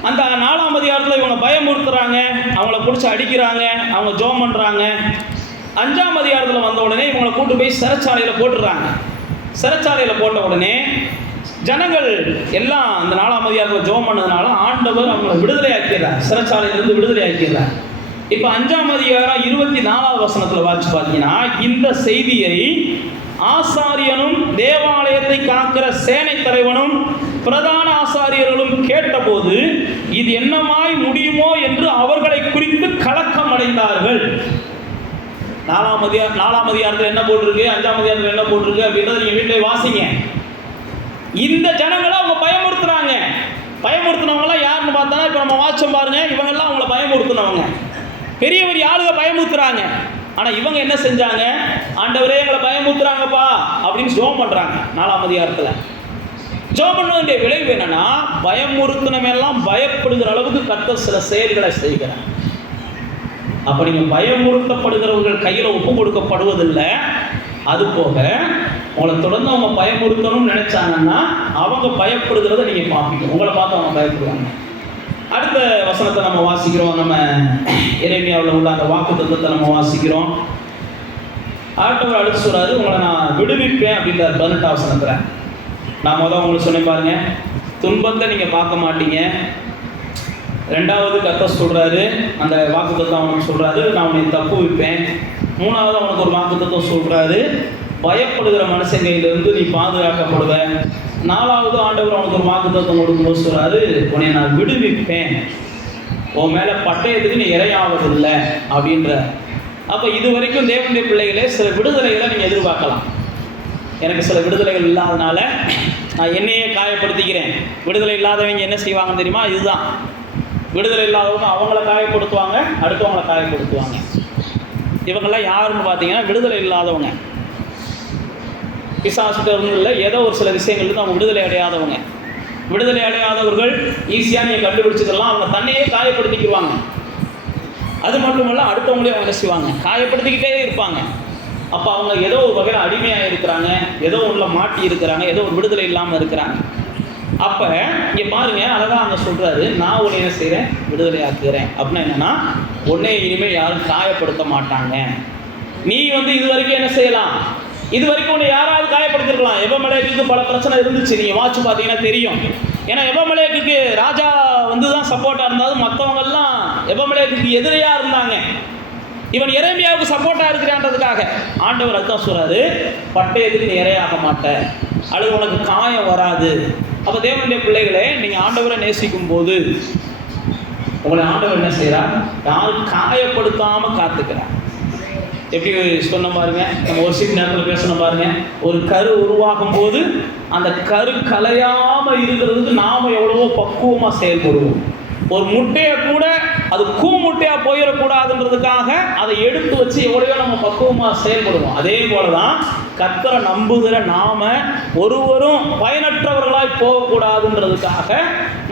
அந்த 4ஆம் அதிகாரத்தில் இவங்க பயமுறுத்துறாங்க, அவங்கள பிடிச்சி அடிக்கிறாங்க, அவங்க ஜோம் பண்ணுறாங்க. 5ஆம் அதிகாரத்தில் வந்த உடனே இவங்களை கூட்டு போய் சிறைச்சாலையில் போட்டுடுறாங்க. சிறைச்சாலையில் போட்ட உடனே ஜனங்கள் எல்லாம் அந்த 4ஆம் அதிகாரத்தில் ஜோம் பண்ணதுனால ஆண்டவர் அவங்களை விடுதலை ஆக்கிறார், சிறைச்சாலையிலிருந்து விடுதலை ஆக்கிறார். இப்போ 5ஆம் அதிகாரம் 24வது வசனத்தில் வாசிச்சு பார்த்தீங்கன்னா, இந்த செய்தியை ஆசாரியனும் தேவாலயத்தை காக்கிற சேனை தலைவனும் பிரதான ஆசாரியர்களும் கேட்டபோது இது என்னமாய் முடியுமோ என்று அவர்களை குறித்து கலக்கம் அடைந்தார்கள். 4ஆம் அதிகாரத்தில் என்ன போட்டிருக்கு, 5ஆம் அதிகாரத்தில் என்ன போட்டிருக்கு அப்படின்றத நீங்கள் வீட்டில் வாசிங்க. இந்த ஜனங்களை அவங்க பயமுறுத்துறாங்க. பயமுறுத்தினவங்களாம் யாருன்னு பார்த்தா இப்போ நம்ம வாட்சம் பாருங்க, இவங்கெல்லாம் அவங்கள பயமுறுத்தினவங்க, பெரிய பெரிய ஆளுக பயமுறுத்துறாங்க. ஆனால் இவங்க என்ன செஞ்சாங்க, ஆண்டவரே எங்களை பயமுறுத்துறாங்கப்பா அப்படின்னு ஜோம் பண்ணுறாங்க. 4ஆம் அதிகாரத்தில் ஜோம் பண்ண வேண்டிய விளைவு என்னன்னா, பயமுறுத்தினவெல்லாம் பயப்படுகிற அளவுக்கு கர்த்தர் சில செயல்களை செய்கிறார். அப்போ நீங்கள் பயமுறுத்தப்படுகிறவர்கள் கையில் ஒப்பு கொடுக்கப்படுவதில்லை. அது போக உங்களை தொடர்ந்து அவங்க பயமுறுத்தணும்னு நினைச்சாங்கன்னா அவங்க பயப்படுகிறத நீங்கள் பார்ப்பீங்க, உங்களை பார்த்து அவங்க பயப்படுவாங்க. அடுத்த வசனத்தை நம்ம வாசிக்கிறோம். நம்ம எரேமியாவில் உள்ள அந்த வாக்குத்தத்தத்தை நம்ம வாசிக்கிறோம். ஆண்டவர் அடுத்து சொல்றாரு, உங்களை நான் விடுவிப்பேன் அப்படின்றார் 18ஆம் வசனத்தில். நான் உங்களுக்கு சொன்னேன் பாருங்க, துன்பத்தை நீங்கள் பார்க்க மாட்டீங்க. 2வது கர்த்தர் சொல்றாரு, அந்த வாக்குத்தத்தம் அவனுக்கு சொல்றாரு, நான் உன்னை தப்பு வைப்பேன். 3வது அவனுக்கு ஒரு வாக்குத்தத்தம் சொல்றாரு, பயப்படுகிற மனுஷன் கையிலிருந்து நீ பாதுகாக்கப்படுவ. 4வது ஆண்டவர் அவனுக்கு ஒரு வாக்குத்தத்தம் கொடுக்கும்போது சொல்றாரு, உன்னை நான் விடுவிப்பேன், உன் மேலே பட்டயத்துக்கு நீ இரையாவதில்லை அப்படின்ற. அப்போ இது வரைக்கும் தேவனுடைய பிள்ளைகளே சில விடுதலைகளை நீங்கள் எதிர்பார்க்கலாம். எனக்கு சில விடுதலைகள் இல்லாதனால நான் என்னையே காயப்படுத்திக்கிறேன். விடுதலை இல்லாதவங்க என்ன செய்வாங்கன்னு தெரியுமா? இதுதான் விடுதலை இல்லாதவங்க, அவங்கள காயப்படுத்துவாங்க, அடுத்தவங்களை காயப்படுத்துவாங்க. இவங்கெல்லாம் யாருன்னு பார்த்தீங்கன்னா விடுதலை இல்லாதவங்க. பிசாசுகிட்ட இருந்து இல்லை, ஏதோ ஒரு சில விஷயங்களுக்கு அவங்க விடுதலை அடையாதவங்க. விடுதலை அடையாதவர்கள் ஈஸியாக நீங்கள் கண்டுபிடிச்சிக்கலாம், அவங்க தன்னையே காயப்படுத்திக்கிடுவாங்க. அது மட்டுமல்ல, அடுத்தவங்களே அவங்க செய்வாங்க, காயப்படுத்திக்கிட்டே இருப்பாங்க. அப்போ அவங்க ஏதோ ஒரு வகையில் அடிமையாக இருக்கிறாங்க, ஏதோ ஒன்றில் மாட்டி இருக்கிறாங்க, ஏதோ ஒரு விடுதலை இல்லாமல் இருக்கிறாங்க. அப்போ இங்கே பாருங்கள், அழகாக அங்கே சொல்கிறாரு, நான் உன்னை என்ன செய்கிறேன், விடுதலை ஆக்குகிறேன். அப்படின்னா என்னென்னா, உன்னை இனிமேல் யாரும் காயப்படுத்த மாட்டாங்க. நீ இது வரைக்கும் என்ன செய்யலாம், இது வரைக்கும் உன்னை யாராவது காயப்படுத்திருக்கலாம். எபமெலேக்குக்கு பல பிரச்சனை இருந்துச்சு, நீங்கள் வாட்சி பார்த்தீங்கன்னா தெரியும். ஏன்னா எபமெலேக்குக்கு ராஜா தான் சப்போர்ட்டாக இருந்தாலும் மற்றவங்கெல்லாம் எபமெலேக்குக்கு எதிரையாக இருந்தாங்க. இவன் எரேமியாவுக்கு சப்போர்ட்டாக இருக்கிறான்றதுக்காக ஆண்டவர் அதுதான் சொல்கிறாரு, பட்டயத்துக்கு நீ இரையாக மாட்டேன், அல்லது உனக்கு காயம் வராது. அப்போ தேவனுடைய பிள்ளைகளே, நீங்கள் ஆண்டவரை நேசிக்கும் போது உங்களை ஆண்டவர் என்ன செய்கிறார், யாரும் காயப்படுத்தாமல் காத்துக்கிறார். எப்படி சொன்ன பாருங்க, நம்ம ஒரு சில நேரத்தில் பேசணும் பாருங்க, ஒரு கரு உருவாகும் போது அந்த கரு கலையாமல் இருக்கிறதுக்கு நாம் எவ்வளவோ பக்குவமாக செயல்படுவோம். ஒரு முட்டையை கூட அது முட்டையாக போயிடக்கூடாதுன்றதுக்காக அதை எடுத்து வச்சு எவ்வளவோ நம்ம பக்குவமாக செயல்படுவோம். அதே போல தான் கர்த்தரை நம்புகிற நாம ஒருவரும் பயனற்றவர்களாய் போகக்கூடாதுன்றதுக்காக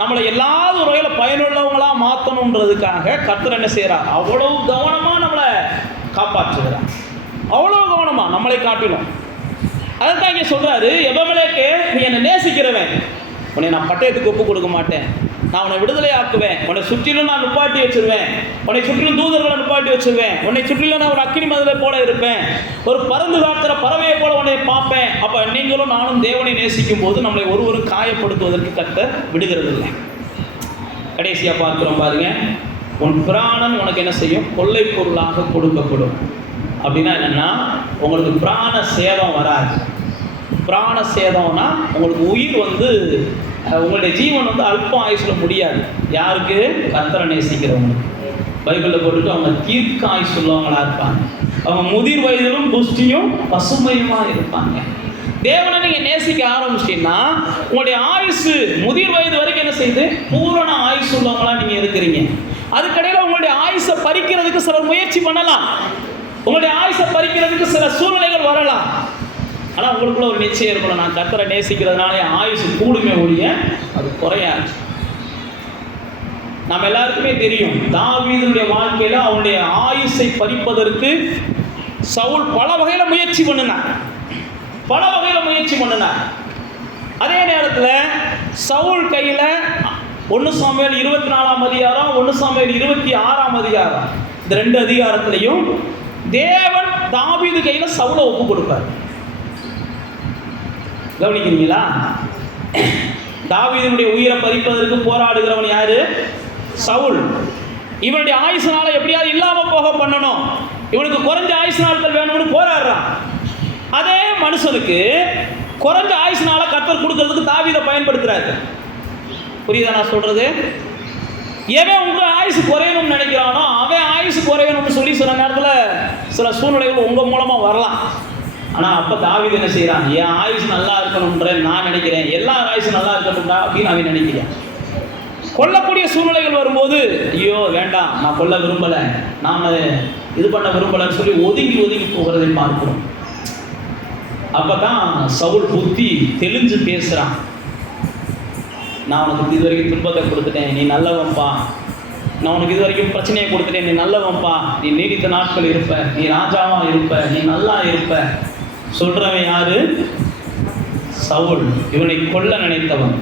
நம்மளை எல்லா வகையில் பயனுள்ளவங்களாக மாற்றணுன்றதுக்காக கர்த்தர் என்ன செய்கிறார், அவ்வளவு கவனமாக நம்மளை காப்பாற்றுகிறார். அவ்வளோ கவனமாக நம்மளை காட்டிலும். அதைத்தான் இங்கே சொல்கிறாரு, எபமெலேக்கே நீ என்னை நேசிக்கிறவன், உன்னை நான் பட்டயத்துக்கு ஒப்பு கொடுக்க மாட்டேன், நான் உன்னை விடுதலை ஆக்குவேன், உன்னை சுற்றிலும் நான் நிப்பாட்டி வச்சிருவேன், உன்னை சுற்றிலும் தூதர்களை நிப்பாட்டி வச்சிருவேன், உன்னை சுற்றிலும் நான் ஒரு அக்கினி மதிலை போல இருப்பேன், ஒரு பறந்து காக்கிற பறவையை போல உன்னை பார்ப்பேன். அப்போ நீங்களும் நானும் தேவனை நேசிக்கும் போது நம்மளை ஒருவரும் காயப்படுத்துவதற்கு கர்த்தர் விடுகிறதில்லை. கடைசியாக பார்க்குறோம் பாருங்க, உன் பிராணன் உனக்கு என்ன செய்யும், கொள்ளை பொருளாக கொடுக்கப்படும். அப்படின்னா என்னென்னா, உங்களுக்கு பிராண சேதம் வராது. பிராண சேதம்னா உங்களுக்கு உயிர் உங்களுடைய ஜீவன் அல்ப ஆயுசில் முடியாது. யாருக்கு, கர்த்தரை நேசிக்கிறவங்களுக்கு. பைபிளில் போட்டுட்டு அவங்க தீர்க்க ஆயுசு உள்ளவங்களாக இருப்பாங்க. அவங்க முதிர் வயதிலும் புஷ்டியும் பசுமையுமாக இருப்பாங்க. தேவனை நீங்கள் நேசிக்க ஆரம்பிச்சிட்டீங்கன்னா உங்களுடைய ஆயுசு முதிர் வயது வரைக்கும் என்ன செய்யுது, பூரண ஆயுசு உள்ளவங்களா நீங்கள் இருக்கிறீங்க. அதுக்கடையில் உங்களுடைய ஆயுசை பறிக்கிறதுக்கு சிலர் முயற்சி பண்ணலாம், உங்களுடைய ஆயுசை பறிக்கிறதுக்கு சில சூழ்நிலைகள் வரலாம். ஆனால் உங்களுக்குள்ள ஒரு நிச்சயம் இருக்கணும், நான் கர்த்தரை நேசிக்கிறதுனால என் ஆயுசு கூடுமே ஒழிய அது குறையாது. நம்ம எல்லாருக்குமே தெரியும், தாவீதுடைய வாழ்க்கையில் அவனுடைய ஆயுசை பறிப்பதற்கு சவுல் பல வகையில் முயற்சி பண்ணினார். அதே நேரத்தில் சவுல் கையில் 1 சாமுவேல் 24ஆம் அதிகாரம், 1 சாமுவேல் 26ஆம் அதிகாரம், இந்த 2 அதிகாரத்திலையும் தேவன் தாவீது கையில் சவுலை ஒப்பு கொடுப்பார். கவனிக்கிறீங்களா? தாவீதுடைய உயிரை பறிப்பதற்கு போராடுகிறவன் யாரு? சவுல். இவனுடைய ஆயுசு நாளை எப்படியாவது இல்லாம போக பண்ணணும், இவனுக்கு குறைஞ்ச ஆயுசு நாட்கள் வேணும்னு போராடுறான். அதே மனுஷனுக்கு குறைஞ்ச ஆயுசு நாளை கர்த்தர் கொடுக்கறதுக்கு தாவீதை பயன்படுத்துறாரு. புரியுதா நான் சொல்றது? எவன் உங்க ஆயுசு குறையணும்னு நினைக்கிறானோ அவன் ஆயுசு குறையணும்னு சொல்லி சில நேரத்தில் சில சூழ்நிலைகள் உங்க மூலமா வரலாம். ஆனால் அப்போ தாவீது என்ன செய்யறான்? என் ஆயுசு நல்லா இருக்கணும்ன்ற நான் நினைக்கிறேன், எல்லா ஆயுசு நல்லா இருக்கணும்டா அப்படின்னு அவன் நினைக்கிறேன். கொல்லக்கூடிய சூழ்நிலைகள் வரும்போது ஐயோ வேண்டாம், நான் கொல்ல விரும்பலை, நான் இது பண்ண விரும்பலைன்னு சொல்லி ஒதுங்கி போகிறதை பார்க்கிறோம். அப்பதான் சவுல் புத்தி தெளிஞ்சு பேசுறான். நான் உனக்கு இது வரைக்கும் துன்பத்தை கொடுத்துட்டேன், நீ நல்லவன்பா. நான் உனக்கு இது வரைக்கும் பிரச்சனையை கொடுத்துட்டேன், நீ நல்லவன்பா. நீ நீடித்த நாட்கள் இருப்ப, நீ ராஜாவா இருப்ப, நீ நல்லா இருப்ப. சொல்றவன் யாரு? சவுல். இவனை கொல்ல நினைத்தவன்.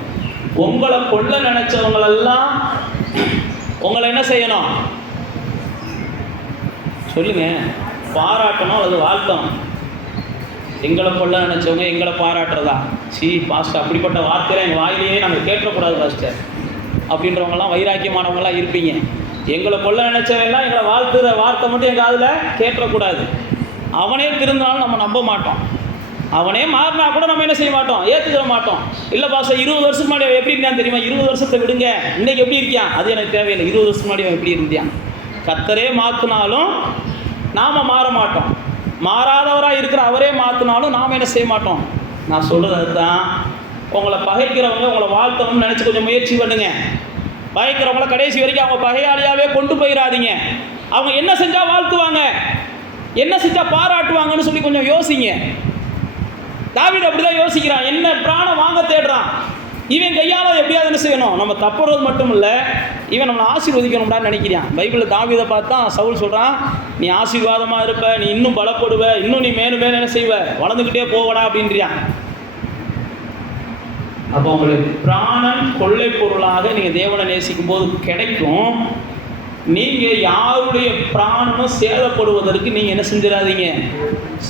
உங்களை கொல்ல நினைச்சவங்களெல்லாம் உங்களை என்ன செய்யணும் சொல்லுங்க? பாராட்டணும் அல்லது வாழ்த்தணும். எங்களை கொல்ல நினைச்சவங்க எங்களை பாராட்டுறதா? பாஸ்டர் அப்படிப்பட்ட வார்த்தையில எங்கள் வாயிலேயே நாங்கள் கேட்டக்கூடாது பாஸ்டர் அப்படின்றவங்கலாம் வைராக்கியமானவங்களாம் இருப்பீங்க. எங்களை கொல்ல நினைச்சவங்கலாம் எங்களை வாழ்த்துற வார்த்தை மட்டும் எங்கள் காதில் கேட்டக்கூடாது. அவனே திருந்தாலும் நம்ம நம்ப மாட்டோம். அவனே மாறினா கூட நம்ம என்ன செய்ய மாட்டோம்? ஏற்றுக்கிற மாட்டோம். இல்லை பாஸ்டர் 20 வருஷத்துக்கு முன்னாடி எப்படி இருந்தான்னு தெரியுமா? 20 வருஷத்தை விடுங்க, இன்னைக்கு எப்படி இருக்கியான் அது எனக்கு தேவையில்லை. 20 வருஷத்துக்கு முன்னாடி அவன் எப்படி இருந்தான்? கர்த்தரே மாற்றினாலும் நாம் மாற மாட்டோம். மாறாதவராக இருக்கிற அவரே மாற்றினாலும் நாம் என்ன செய்ய மாட்டோம். நான் சொல்கிறது அதுதான். உங்களை பகைக்கிறவங்க உங்களை வாழ்த்தணும்னு நினச்சி கொஞ்சம் முயற்சி பண்ணுங்க. பகைக்கிறவங்கள கடைசி வரைக்கும் அவங்க பகையாளியாகவே கொண்டு போயிடாதீங்க. அவங்க என்ன செஞ்சால் வாழ்த்துவாங்க, என்ன செஞ்சால் பாராட்டுவாங்கன்னு சொல்லி கொஞ்சம் யோசிங்க. தாவீது அப்படிதான் யோசிக்கிறான். என்ன பிராணம் வாங்க தேடுறான். இவன் கையால் எப்படியாவது என்ன செய்யணும்? நம்ம தப்புறது மட்டும் இல்லை, இவன் நம்மளை ஆசீர்வதிக்கணும்டான்னு நினைக்கிறான். பைபிளில் தாவீதை பார்த்தா சவுல் சொல்கிறான், நீ ஆசீர்வாதமாக இருப்ப, நீ இன்னும் பலப்படுவ, இன்னும் நீ மேலும் மேலும் என்ன செய்வ, வளர்ந்துக்கிட்டே போவடா அப்படின்றியான். அப்போ உங்களுக்கு பிராணன் கொள்ளை பொருளாக நீங்கள் தேவனை நேசிக்கும் போது கிடைக்கும். நீங்கள் யாருடைய பிராணனும் சேதப்படுவதற்கு நீங்கள் என்ன செஞ்சிடாதீங்க,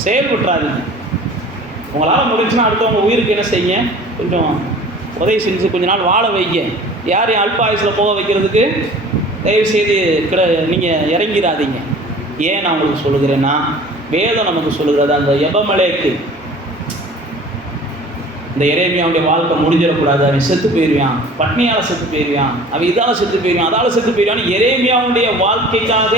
செயல்பட்டுறாதீங்க. உங்களால் முடிஞ்சுன்னா அடுத்தவங்க உயிருக்கு என்ன செய்யுங்க, கொஞ்சம் உதவி செஞ்சு கொஞ்ச நாள் வாழ வைங்க. யாரையும் அல்ப ஆயுசில் போக வைக்கிறதுக்கு தயவுசெய்து நீங்கள் இறங்கிடாதீங்க. ஏன் நான் உங்களுக்கு சொல்லுகிறேன்னா, வேதம் நமக்கு சொல்லுகிறது, அந்த எபமலேக்கு இந்த எரேமியாவுடைய வாழ்க்கை முடிஞ்சிடக்கூடாது, அவன் செத்து போயிடுவான், பட்னியால் செத்து போயிடுவான், அவன் இதால் செத்து போயிடுவான், அதால் செத்து போயிடுவான். எரேமியாவுடைய வாழ்க்கைக்காக,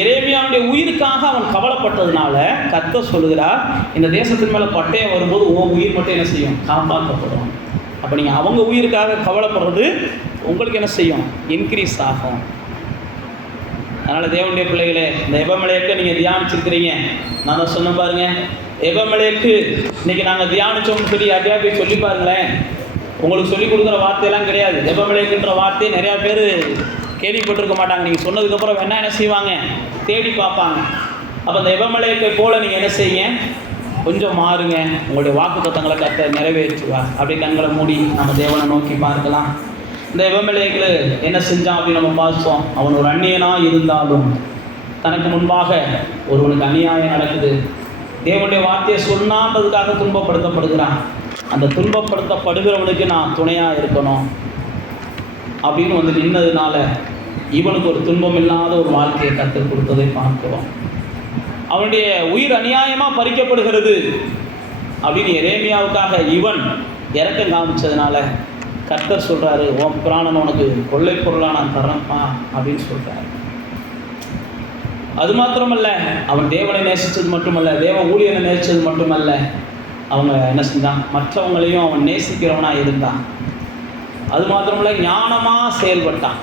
எரேமியாவுடைய உயிருக்காக அவன் கவலைப்பட்டதுனால கர்த்தர் சொல்லுகிறார், இந்த தேசத்தின் மேலே பட்டயம் வரும்போது உன் உயிர் மட்டும் என்ன செய்யும், காப்பாற்றப்படும். அப்போ நீங்கள் அவங்க உயிருக்காக கவலைப்படுறது உங்களுக்கு என்ன செய்யும், இன்க்ரீஸ் ஆகும். அதனால் தேவனுடைய பிள்ளைகளே, இந்த எபமலேக்கை நீங்கள் தியானிச்சிருக்கிறீங்க. நான் தான் சொன்ன பாருங்க, எபமலேக்கு இன்னைக்கு நாங்கள் தியானிச்சோம்னு சொல்லி யாரையா போய் சொல்லி பாருங்களேன். உங்களுக்கு சொல்லிக் கொடுக்குற வார்த்தையெல்லாம் கிடையாது. எபமலேக்குன்ற வார்த்தையை நிறையா பேர் கேள்விப்பட்டிருக்க மாட்டாங்க. நீங்கள் சொன்னதுக்கப்புறம் வேணா என்ன செய்வாங்க, தேடி பார்ப்பாங்க. அப்போ இந்த எபமலேக்கை போல் நீங்கள் என்ன செய்யுங்க, கொஞ்சம் மாறுங்க, உங்களுடைய வாக்குத்தத்தங்களை கர்த்தர் நிறைவேற்றுவா. அப்படி கண்களை மூடி நம்ம தேவனை நோக்கி பார்க்கலாம். இந்த எபமலேக்கு என்ன செஞ்சான் அப்படின்னு நம்ம பார்த்தோம். அவன் ஒரு அந்நியனாக இருந்தாலும் தனக்கு முன்பாக ஒருவனுக்கு அநியாயம் நடக்குது, தேவனுடைய வார்த்தையை சொன்னான்றதுக்காக துன்பப்படுத்தப்படுகிறான். அந்த துன்பப்படுத்தப்படுகிறவனுக்கு நான் துணையாக இருக்கணும் அப்படின்னு வந்து நின்னதுனால இவனுக்கு ஒரு துன்பம் இல்லாத ஒரு வாழ்க்கையை கற்றுக் கொடுத்ததை பார்க்கிறோம். அவனுடைய உயிர் அநியாயமாக பறிக்கப்படுகிறது அப்படின்னு எரேமியாவுக்காக இவன் இறக்கம் காமிச்சதுனால கர்த்தர் சொல்கிறாரு, உன் பிராணன் உனக்கு கொள்ளை பொருளாக நான் தரேன்ப்பா அப்படின்னு சொல்கிறாரு. அது மாத்திரமல்ல, அவன் தேவனை நேசித்தது மட்டுமல்ல, தேவ ஊழியனை நேசித்தது மட்டுமல்ல, அவங்க என்ன செஞ்சான், மற்றவங்களையும் அவன் நேசிக்கிறவனாக இருந்தான். அது மாத்திரமல்ல, ஞானமாக செயல்பட்டான்.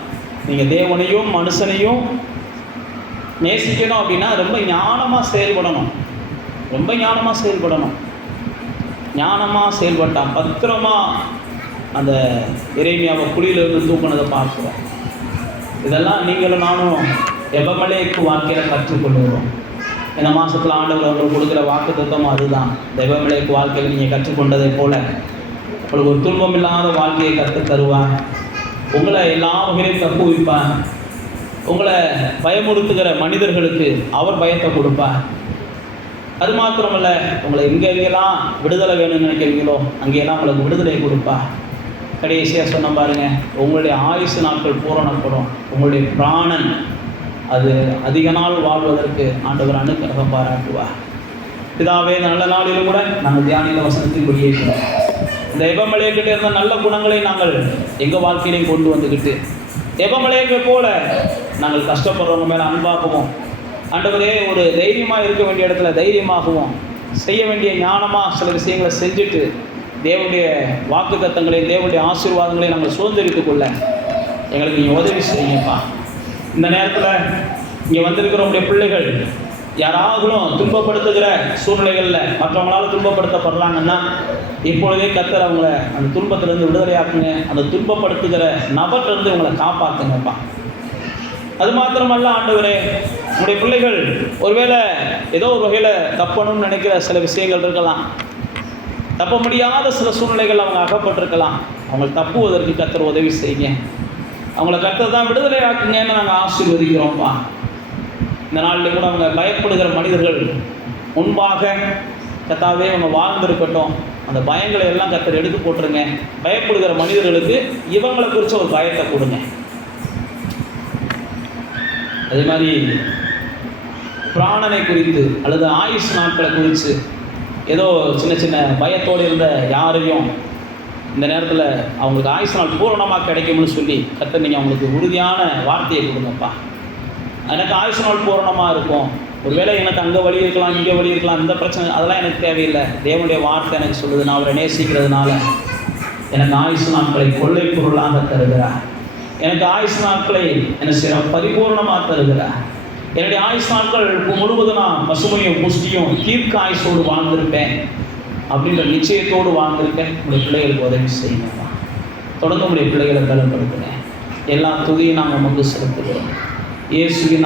நீங்கள் தேவனையும் மனுஷனையும் நேசிக்கணும் அப்படின்னா ரொம்ப ஞானமாக செயல்படணும், ரொம்ப ஞானமாக செயல்படணும். ஞானமாக செயல்பட்டான். பத்திரமா அந்த எரேமியாவை குழியிலிருந்து தூக்குனதை பார்க்குறோம். இதெல்லாம் நீங்களும் நானும் எபமலேக்கு வாழ்க்கையில் கற்றுக்கொள்கிறோம். இந்த மாதத்தில் ஆண்டவர் அவங்களுக்கு கொடுக்குற வாக்கு தத்துவம் அதுதான். எபமலேக்கு வாழ்க்கையில் நீங்கள் கற்றுக்கொண்டதை போல உங்களுக்கு ஒரு துன்பம் இல்லாத வாழ்க்கையை கற்றுத் தருவார். உங்களை எல்லா வகையிலையும் தப்பு வைப்பார். உங்களை பயமுறுத்துகிற மனிதர்களுக்கு அவர் பயத்தை கொடுப்பார். அது மாத்திரமல்ல, உங்களை எங்கெங்கெல்லாம் விடுதலை வேணும்னு நினைக்கிறீங்களோ அங்கெல்லாம் உங்களுக்கு விடுதலை கொடுப்பார். கடைசியாக சொன்ன பாருங்க, உங்களுடைய ஆயுசு நாட்கள் பூரணப்படும். உங்களுடைய பிராணன் அது அதிக நாள் வாழ்வதற்கு ஆண்டவர் அனுக்கிரகம் பாராட்டுவார். பிதாவே, நல்ல நாளிலும் கூட நாங்கள் தியானித்த வசனத்தில் வெளியேற்றோம். இந்த எபமலேக்கிட்ட இருந்த நல்ல குணங்களை நாங்கள் எங்கள் வாழ்க்கையிலையும் கொண்டு வந்துக்கிட்டு எபமலேக்கை போல நாங்கள் கஷ்டப்படுறவங்க மேலே அன்பாகவும், ஆண்டவரே ஒரு தைரியமாக இருக்க வேண்டிய இடத்துல தைரியமாகவும், செய்ய வேண்டிய ஞானமாக சில விஷயங்களை செஞ்சுட்டு தேவனுடைய வாக்கு தத்தங்களையும் தேவனுடைய ஆசீர்வாதங்களையும் நாங்கள் சுதந்திரித்துக் கொள்ள எங்களுக்கு நீங்கள் உதவி செய்யுங்கப்பா. இந்த நேரத்தில் இங்கே வந்திருக்கிறவங்களுடைய பிள்ளைகள் யாராகலும் துன்பப்படுத்துகிற சூழ்நிலைகளில் மற்றவங்களால் துன்பப்படுத்தப்படுறாங்கன்னா இப்பொழுதே கர்த்தர் அவங்கள அந்த துன்பத்திலேருந்து விடுதலையாக்குங்க. அந்த துன்பப்படுத்துகிற நபர்லேருந்து உங்களை காப்பாற்றுங்கப்பா. அது மாத்திரமல்ல ஆண்டவரே, உங்களுடைய பிள்ளைகள் ஒருவேளை ஏதோ ஒரு வகையில் தப்பணும்னு நினைக்கிற சில விஷயங்கள் இருக்கலாம். தப்ப முடியாத சில சூழ்நிலைகள் அவங்க அகப்பட்டிருக்கலாம். அவங்க தப்புவதற்கு கர்த்தர் உதவி செய்யுங்க. அவங்கள கர்த்தர் தான் விடுதலை ஆக்குங்கன்னு நாங்கள் ஆசீர்வதிக்கிறோம்ப்பா. இந்த நாளில் கூட அவங்க பயப்படுகிற மனிதர்கள் முன்பாக கர்த்தாவே அவங்க வாழ்ந்திருக்கட்டும். அந்த பயங்களை எல்லாம் கர்த்தர் எடுத்து போட்டுருங்க. பயப்படுகிற மனிதர்களுக்கு இவங்களை குறித்த ஒரு பயத்தை கொடுங்க. அதே மாதிரி பிராணனை குறித்து அல்லது ஆயுஷ் நாட்களை குறித்து ஏதோ சின்ன சின்ன பயத்தோடு இருந்த யாரையும் இந்த நேரத்தில் அவங்களுக்கு ஆயுஷ் நாள் பூரணமாக கிடைக்கும்னு சொல்லி கர்த்தர் நீங்கள் அவங்களுக்கு உறுதியான வார்த்தையை கொடுங்கப்பா. எனக்கு ஆயுஷ் நாள் பூரணமாக இருக்கும். ஒருவேளை எனக்கு அங்கே வழி இருக்கலாம், இங்கே வழி இருக்கலாம், இந்த பிரச்சனை அதெல்லாம் எனக்கு தேவையில்லை. தேவனுடைய வார்த்தை எனக்கு சொல்லுது, நான் அவரை நேசிக்கிறதுனால எனக்கு ஆயுஷ் நாட்களை கொள்ளை பொருளாக தருகிறார். எனக்கு ஆயுஷ் நாட்களை என்ன பரிபூர்ணமாக தருகிறார். என்னுடைய ஆயுஷ் நாட்கள் முழுவதும் நான் பசுமையும் புஷ்டியும் தீர்க்க ஆயுஷோடு வாழ்ந்திருப்பேன் அப்படின்ற நிச்சயத்தோடு வாழ்ந்திருக்கேன். உங்களுடைய பிள்ளைகளுக்கு உதவி செய்யணும்ப்பா. தொடர்ந்து உங்களுடைய பிள்ளைகளை பலப்படுத்துங்க. எல்லா துதியும் நாங்கள் நமக்கு செலுத்துகிறோம். இயேசுவின்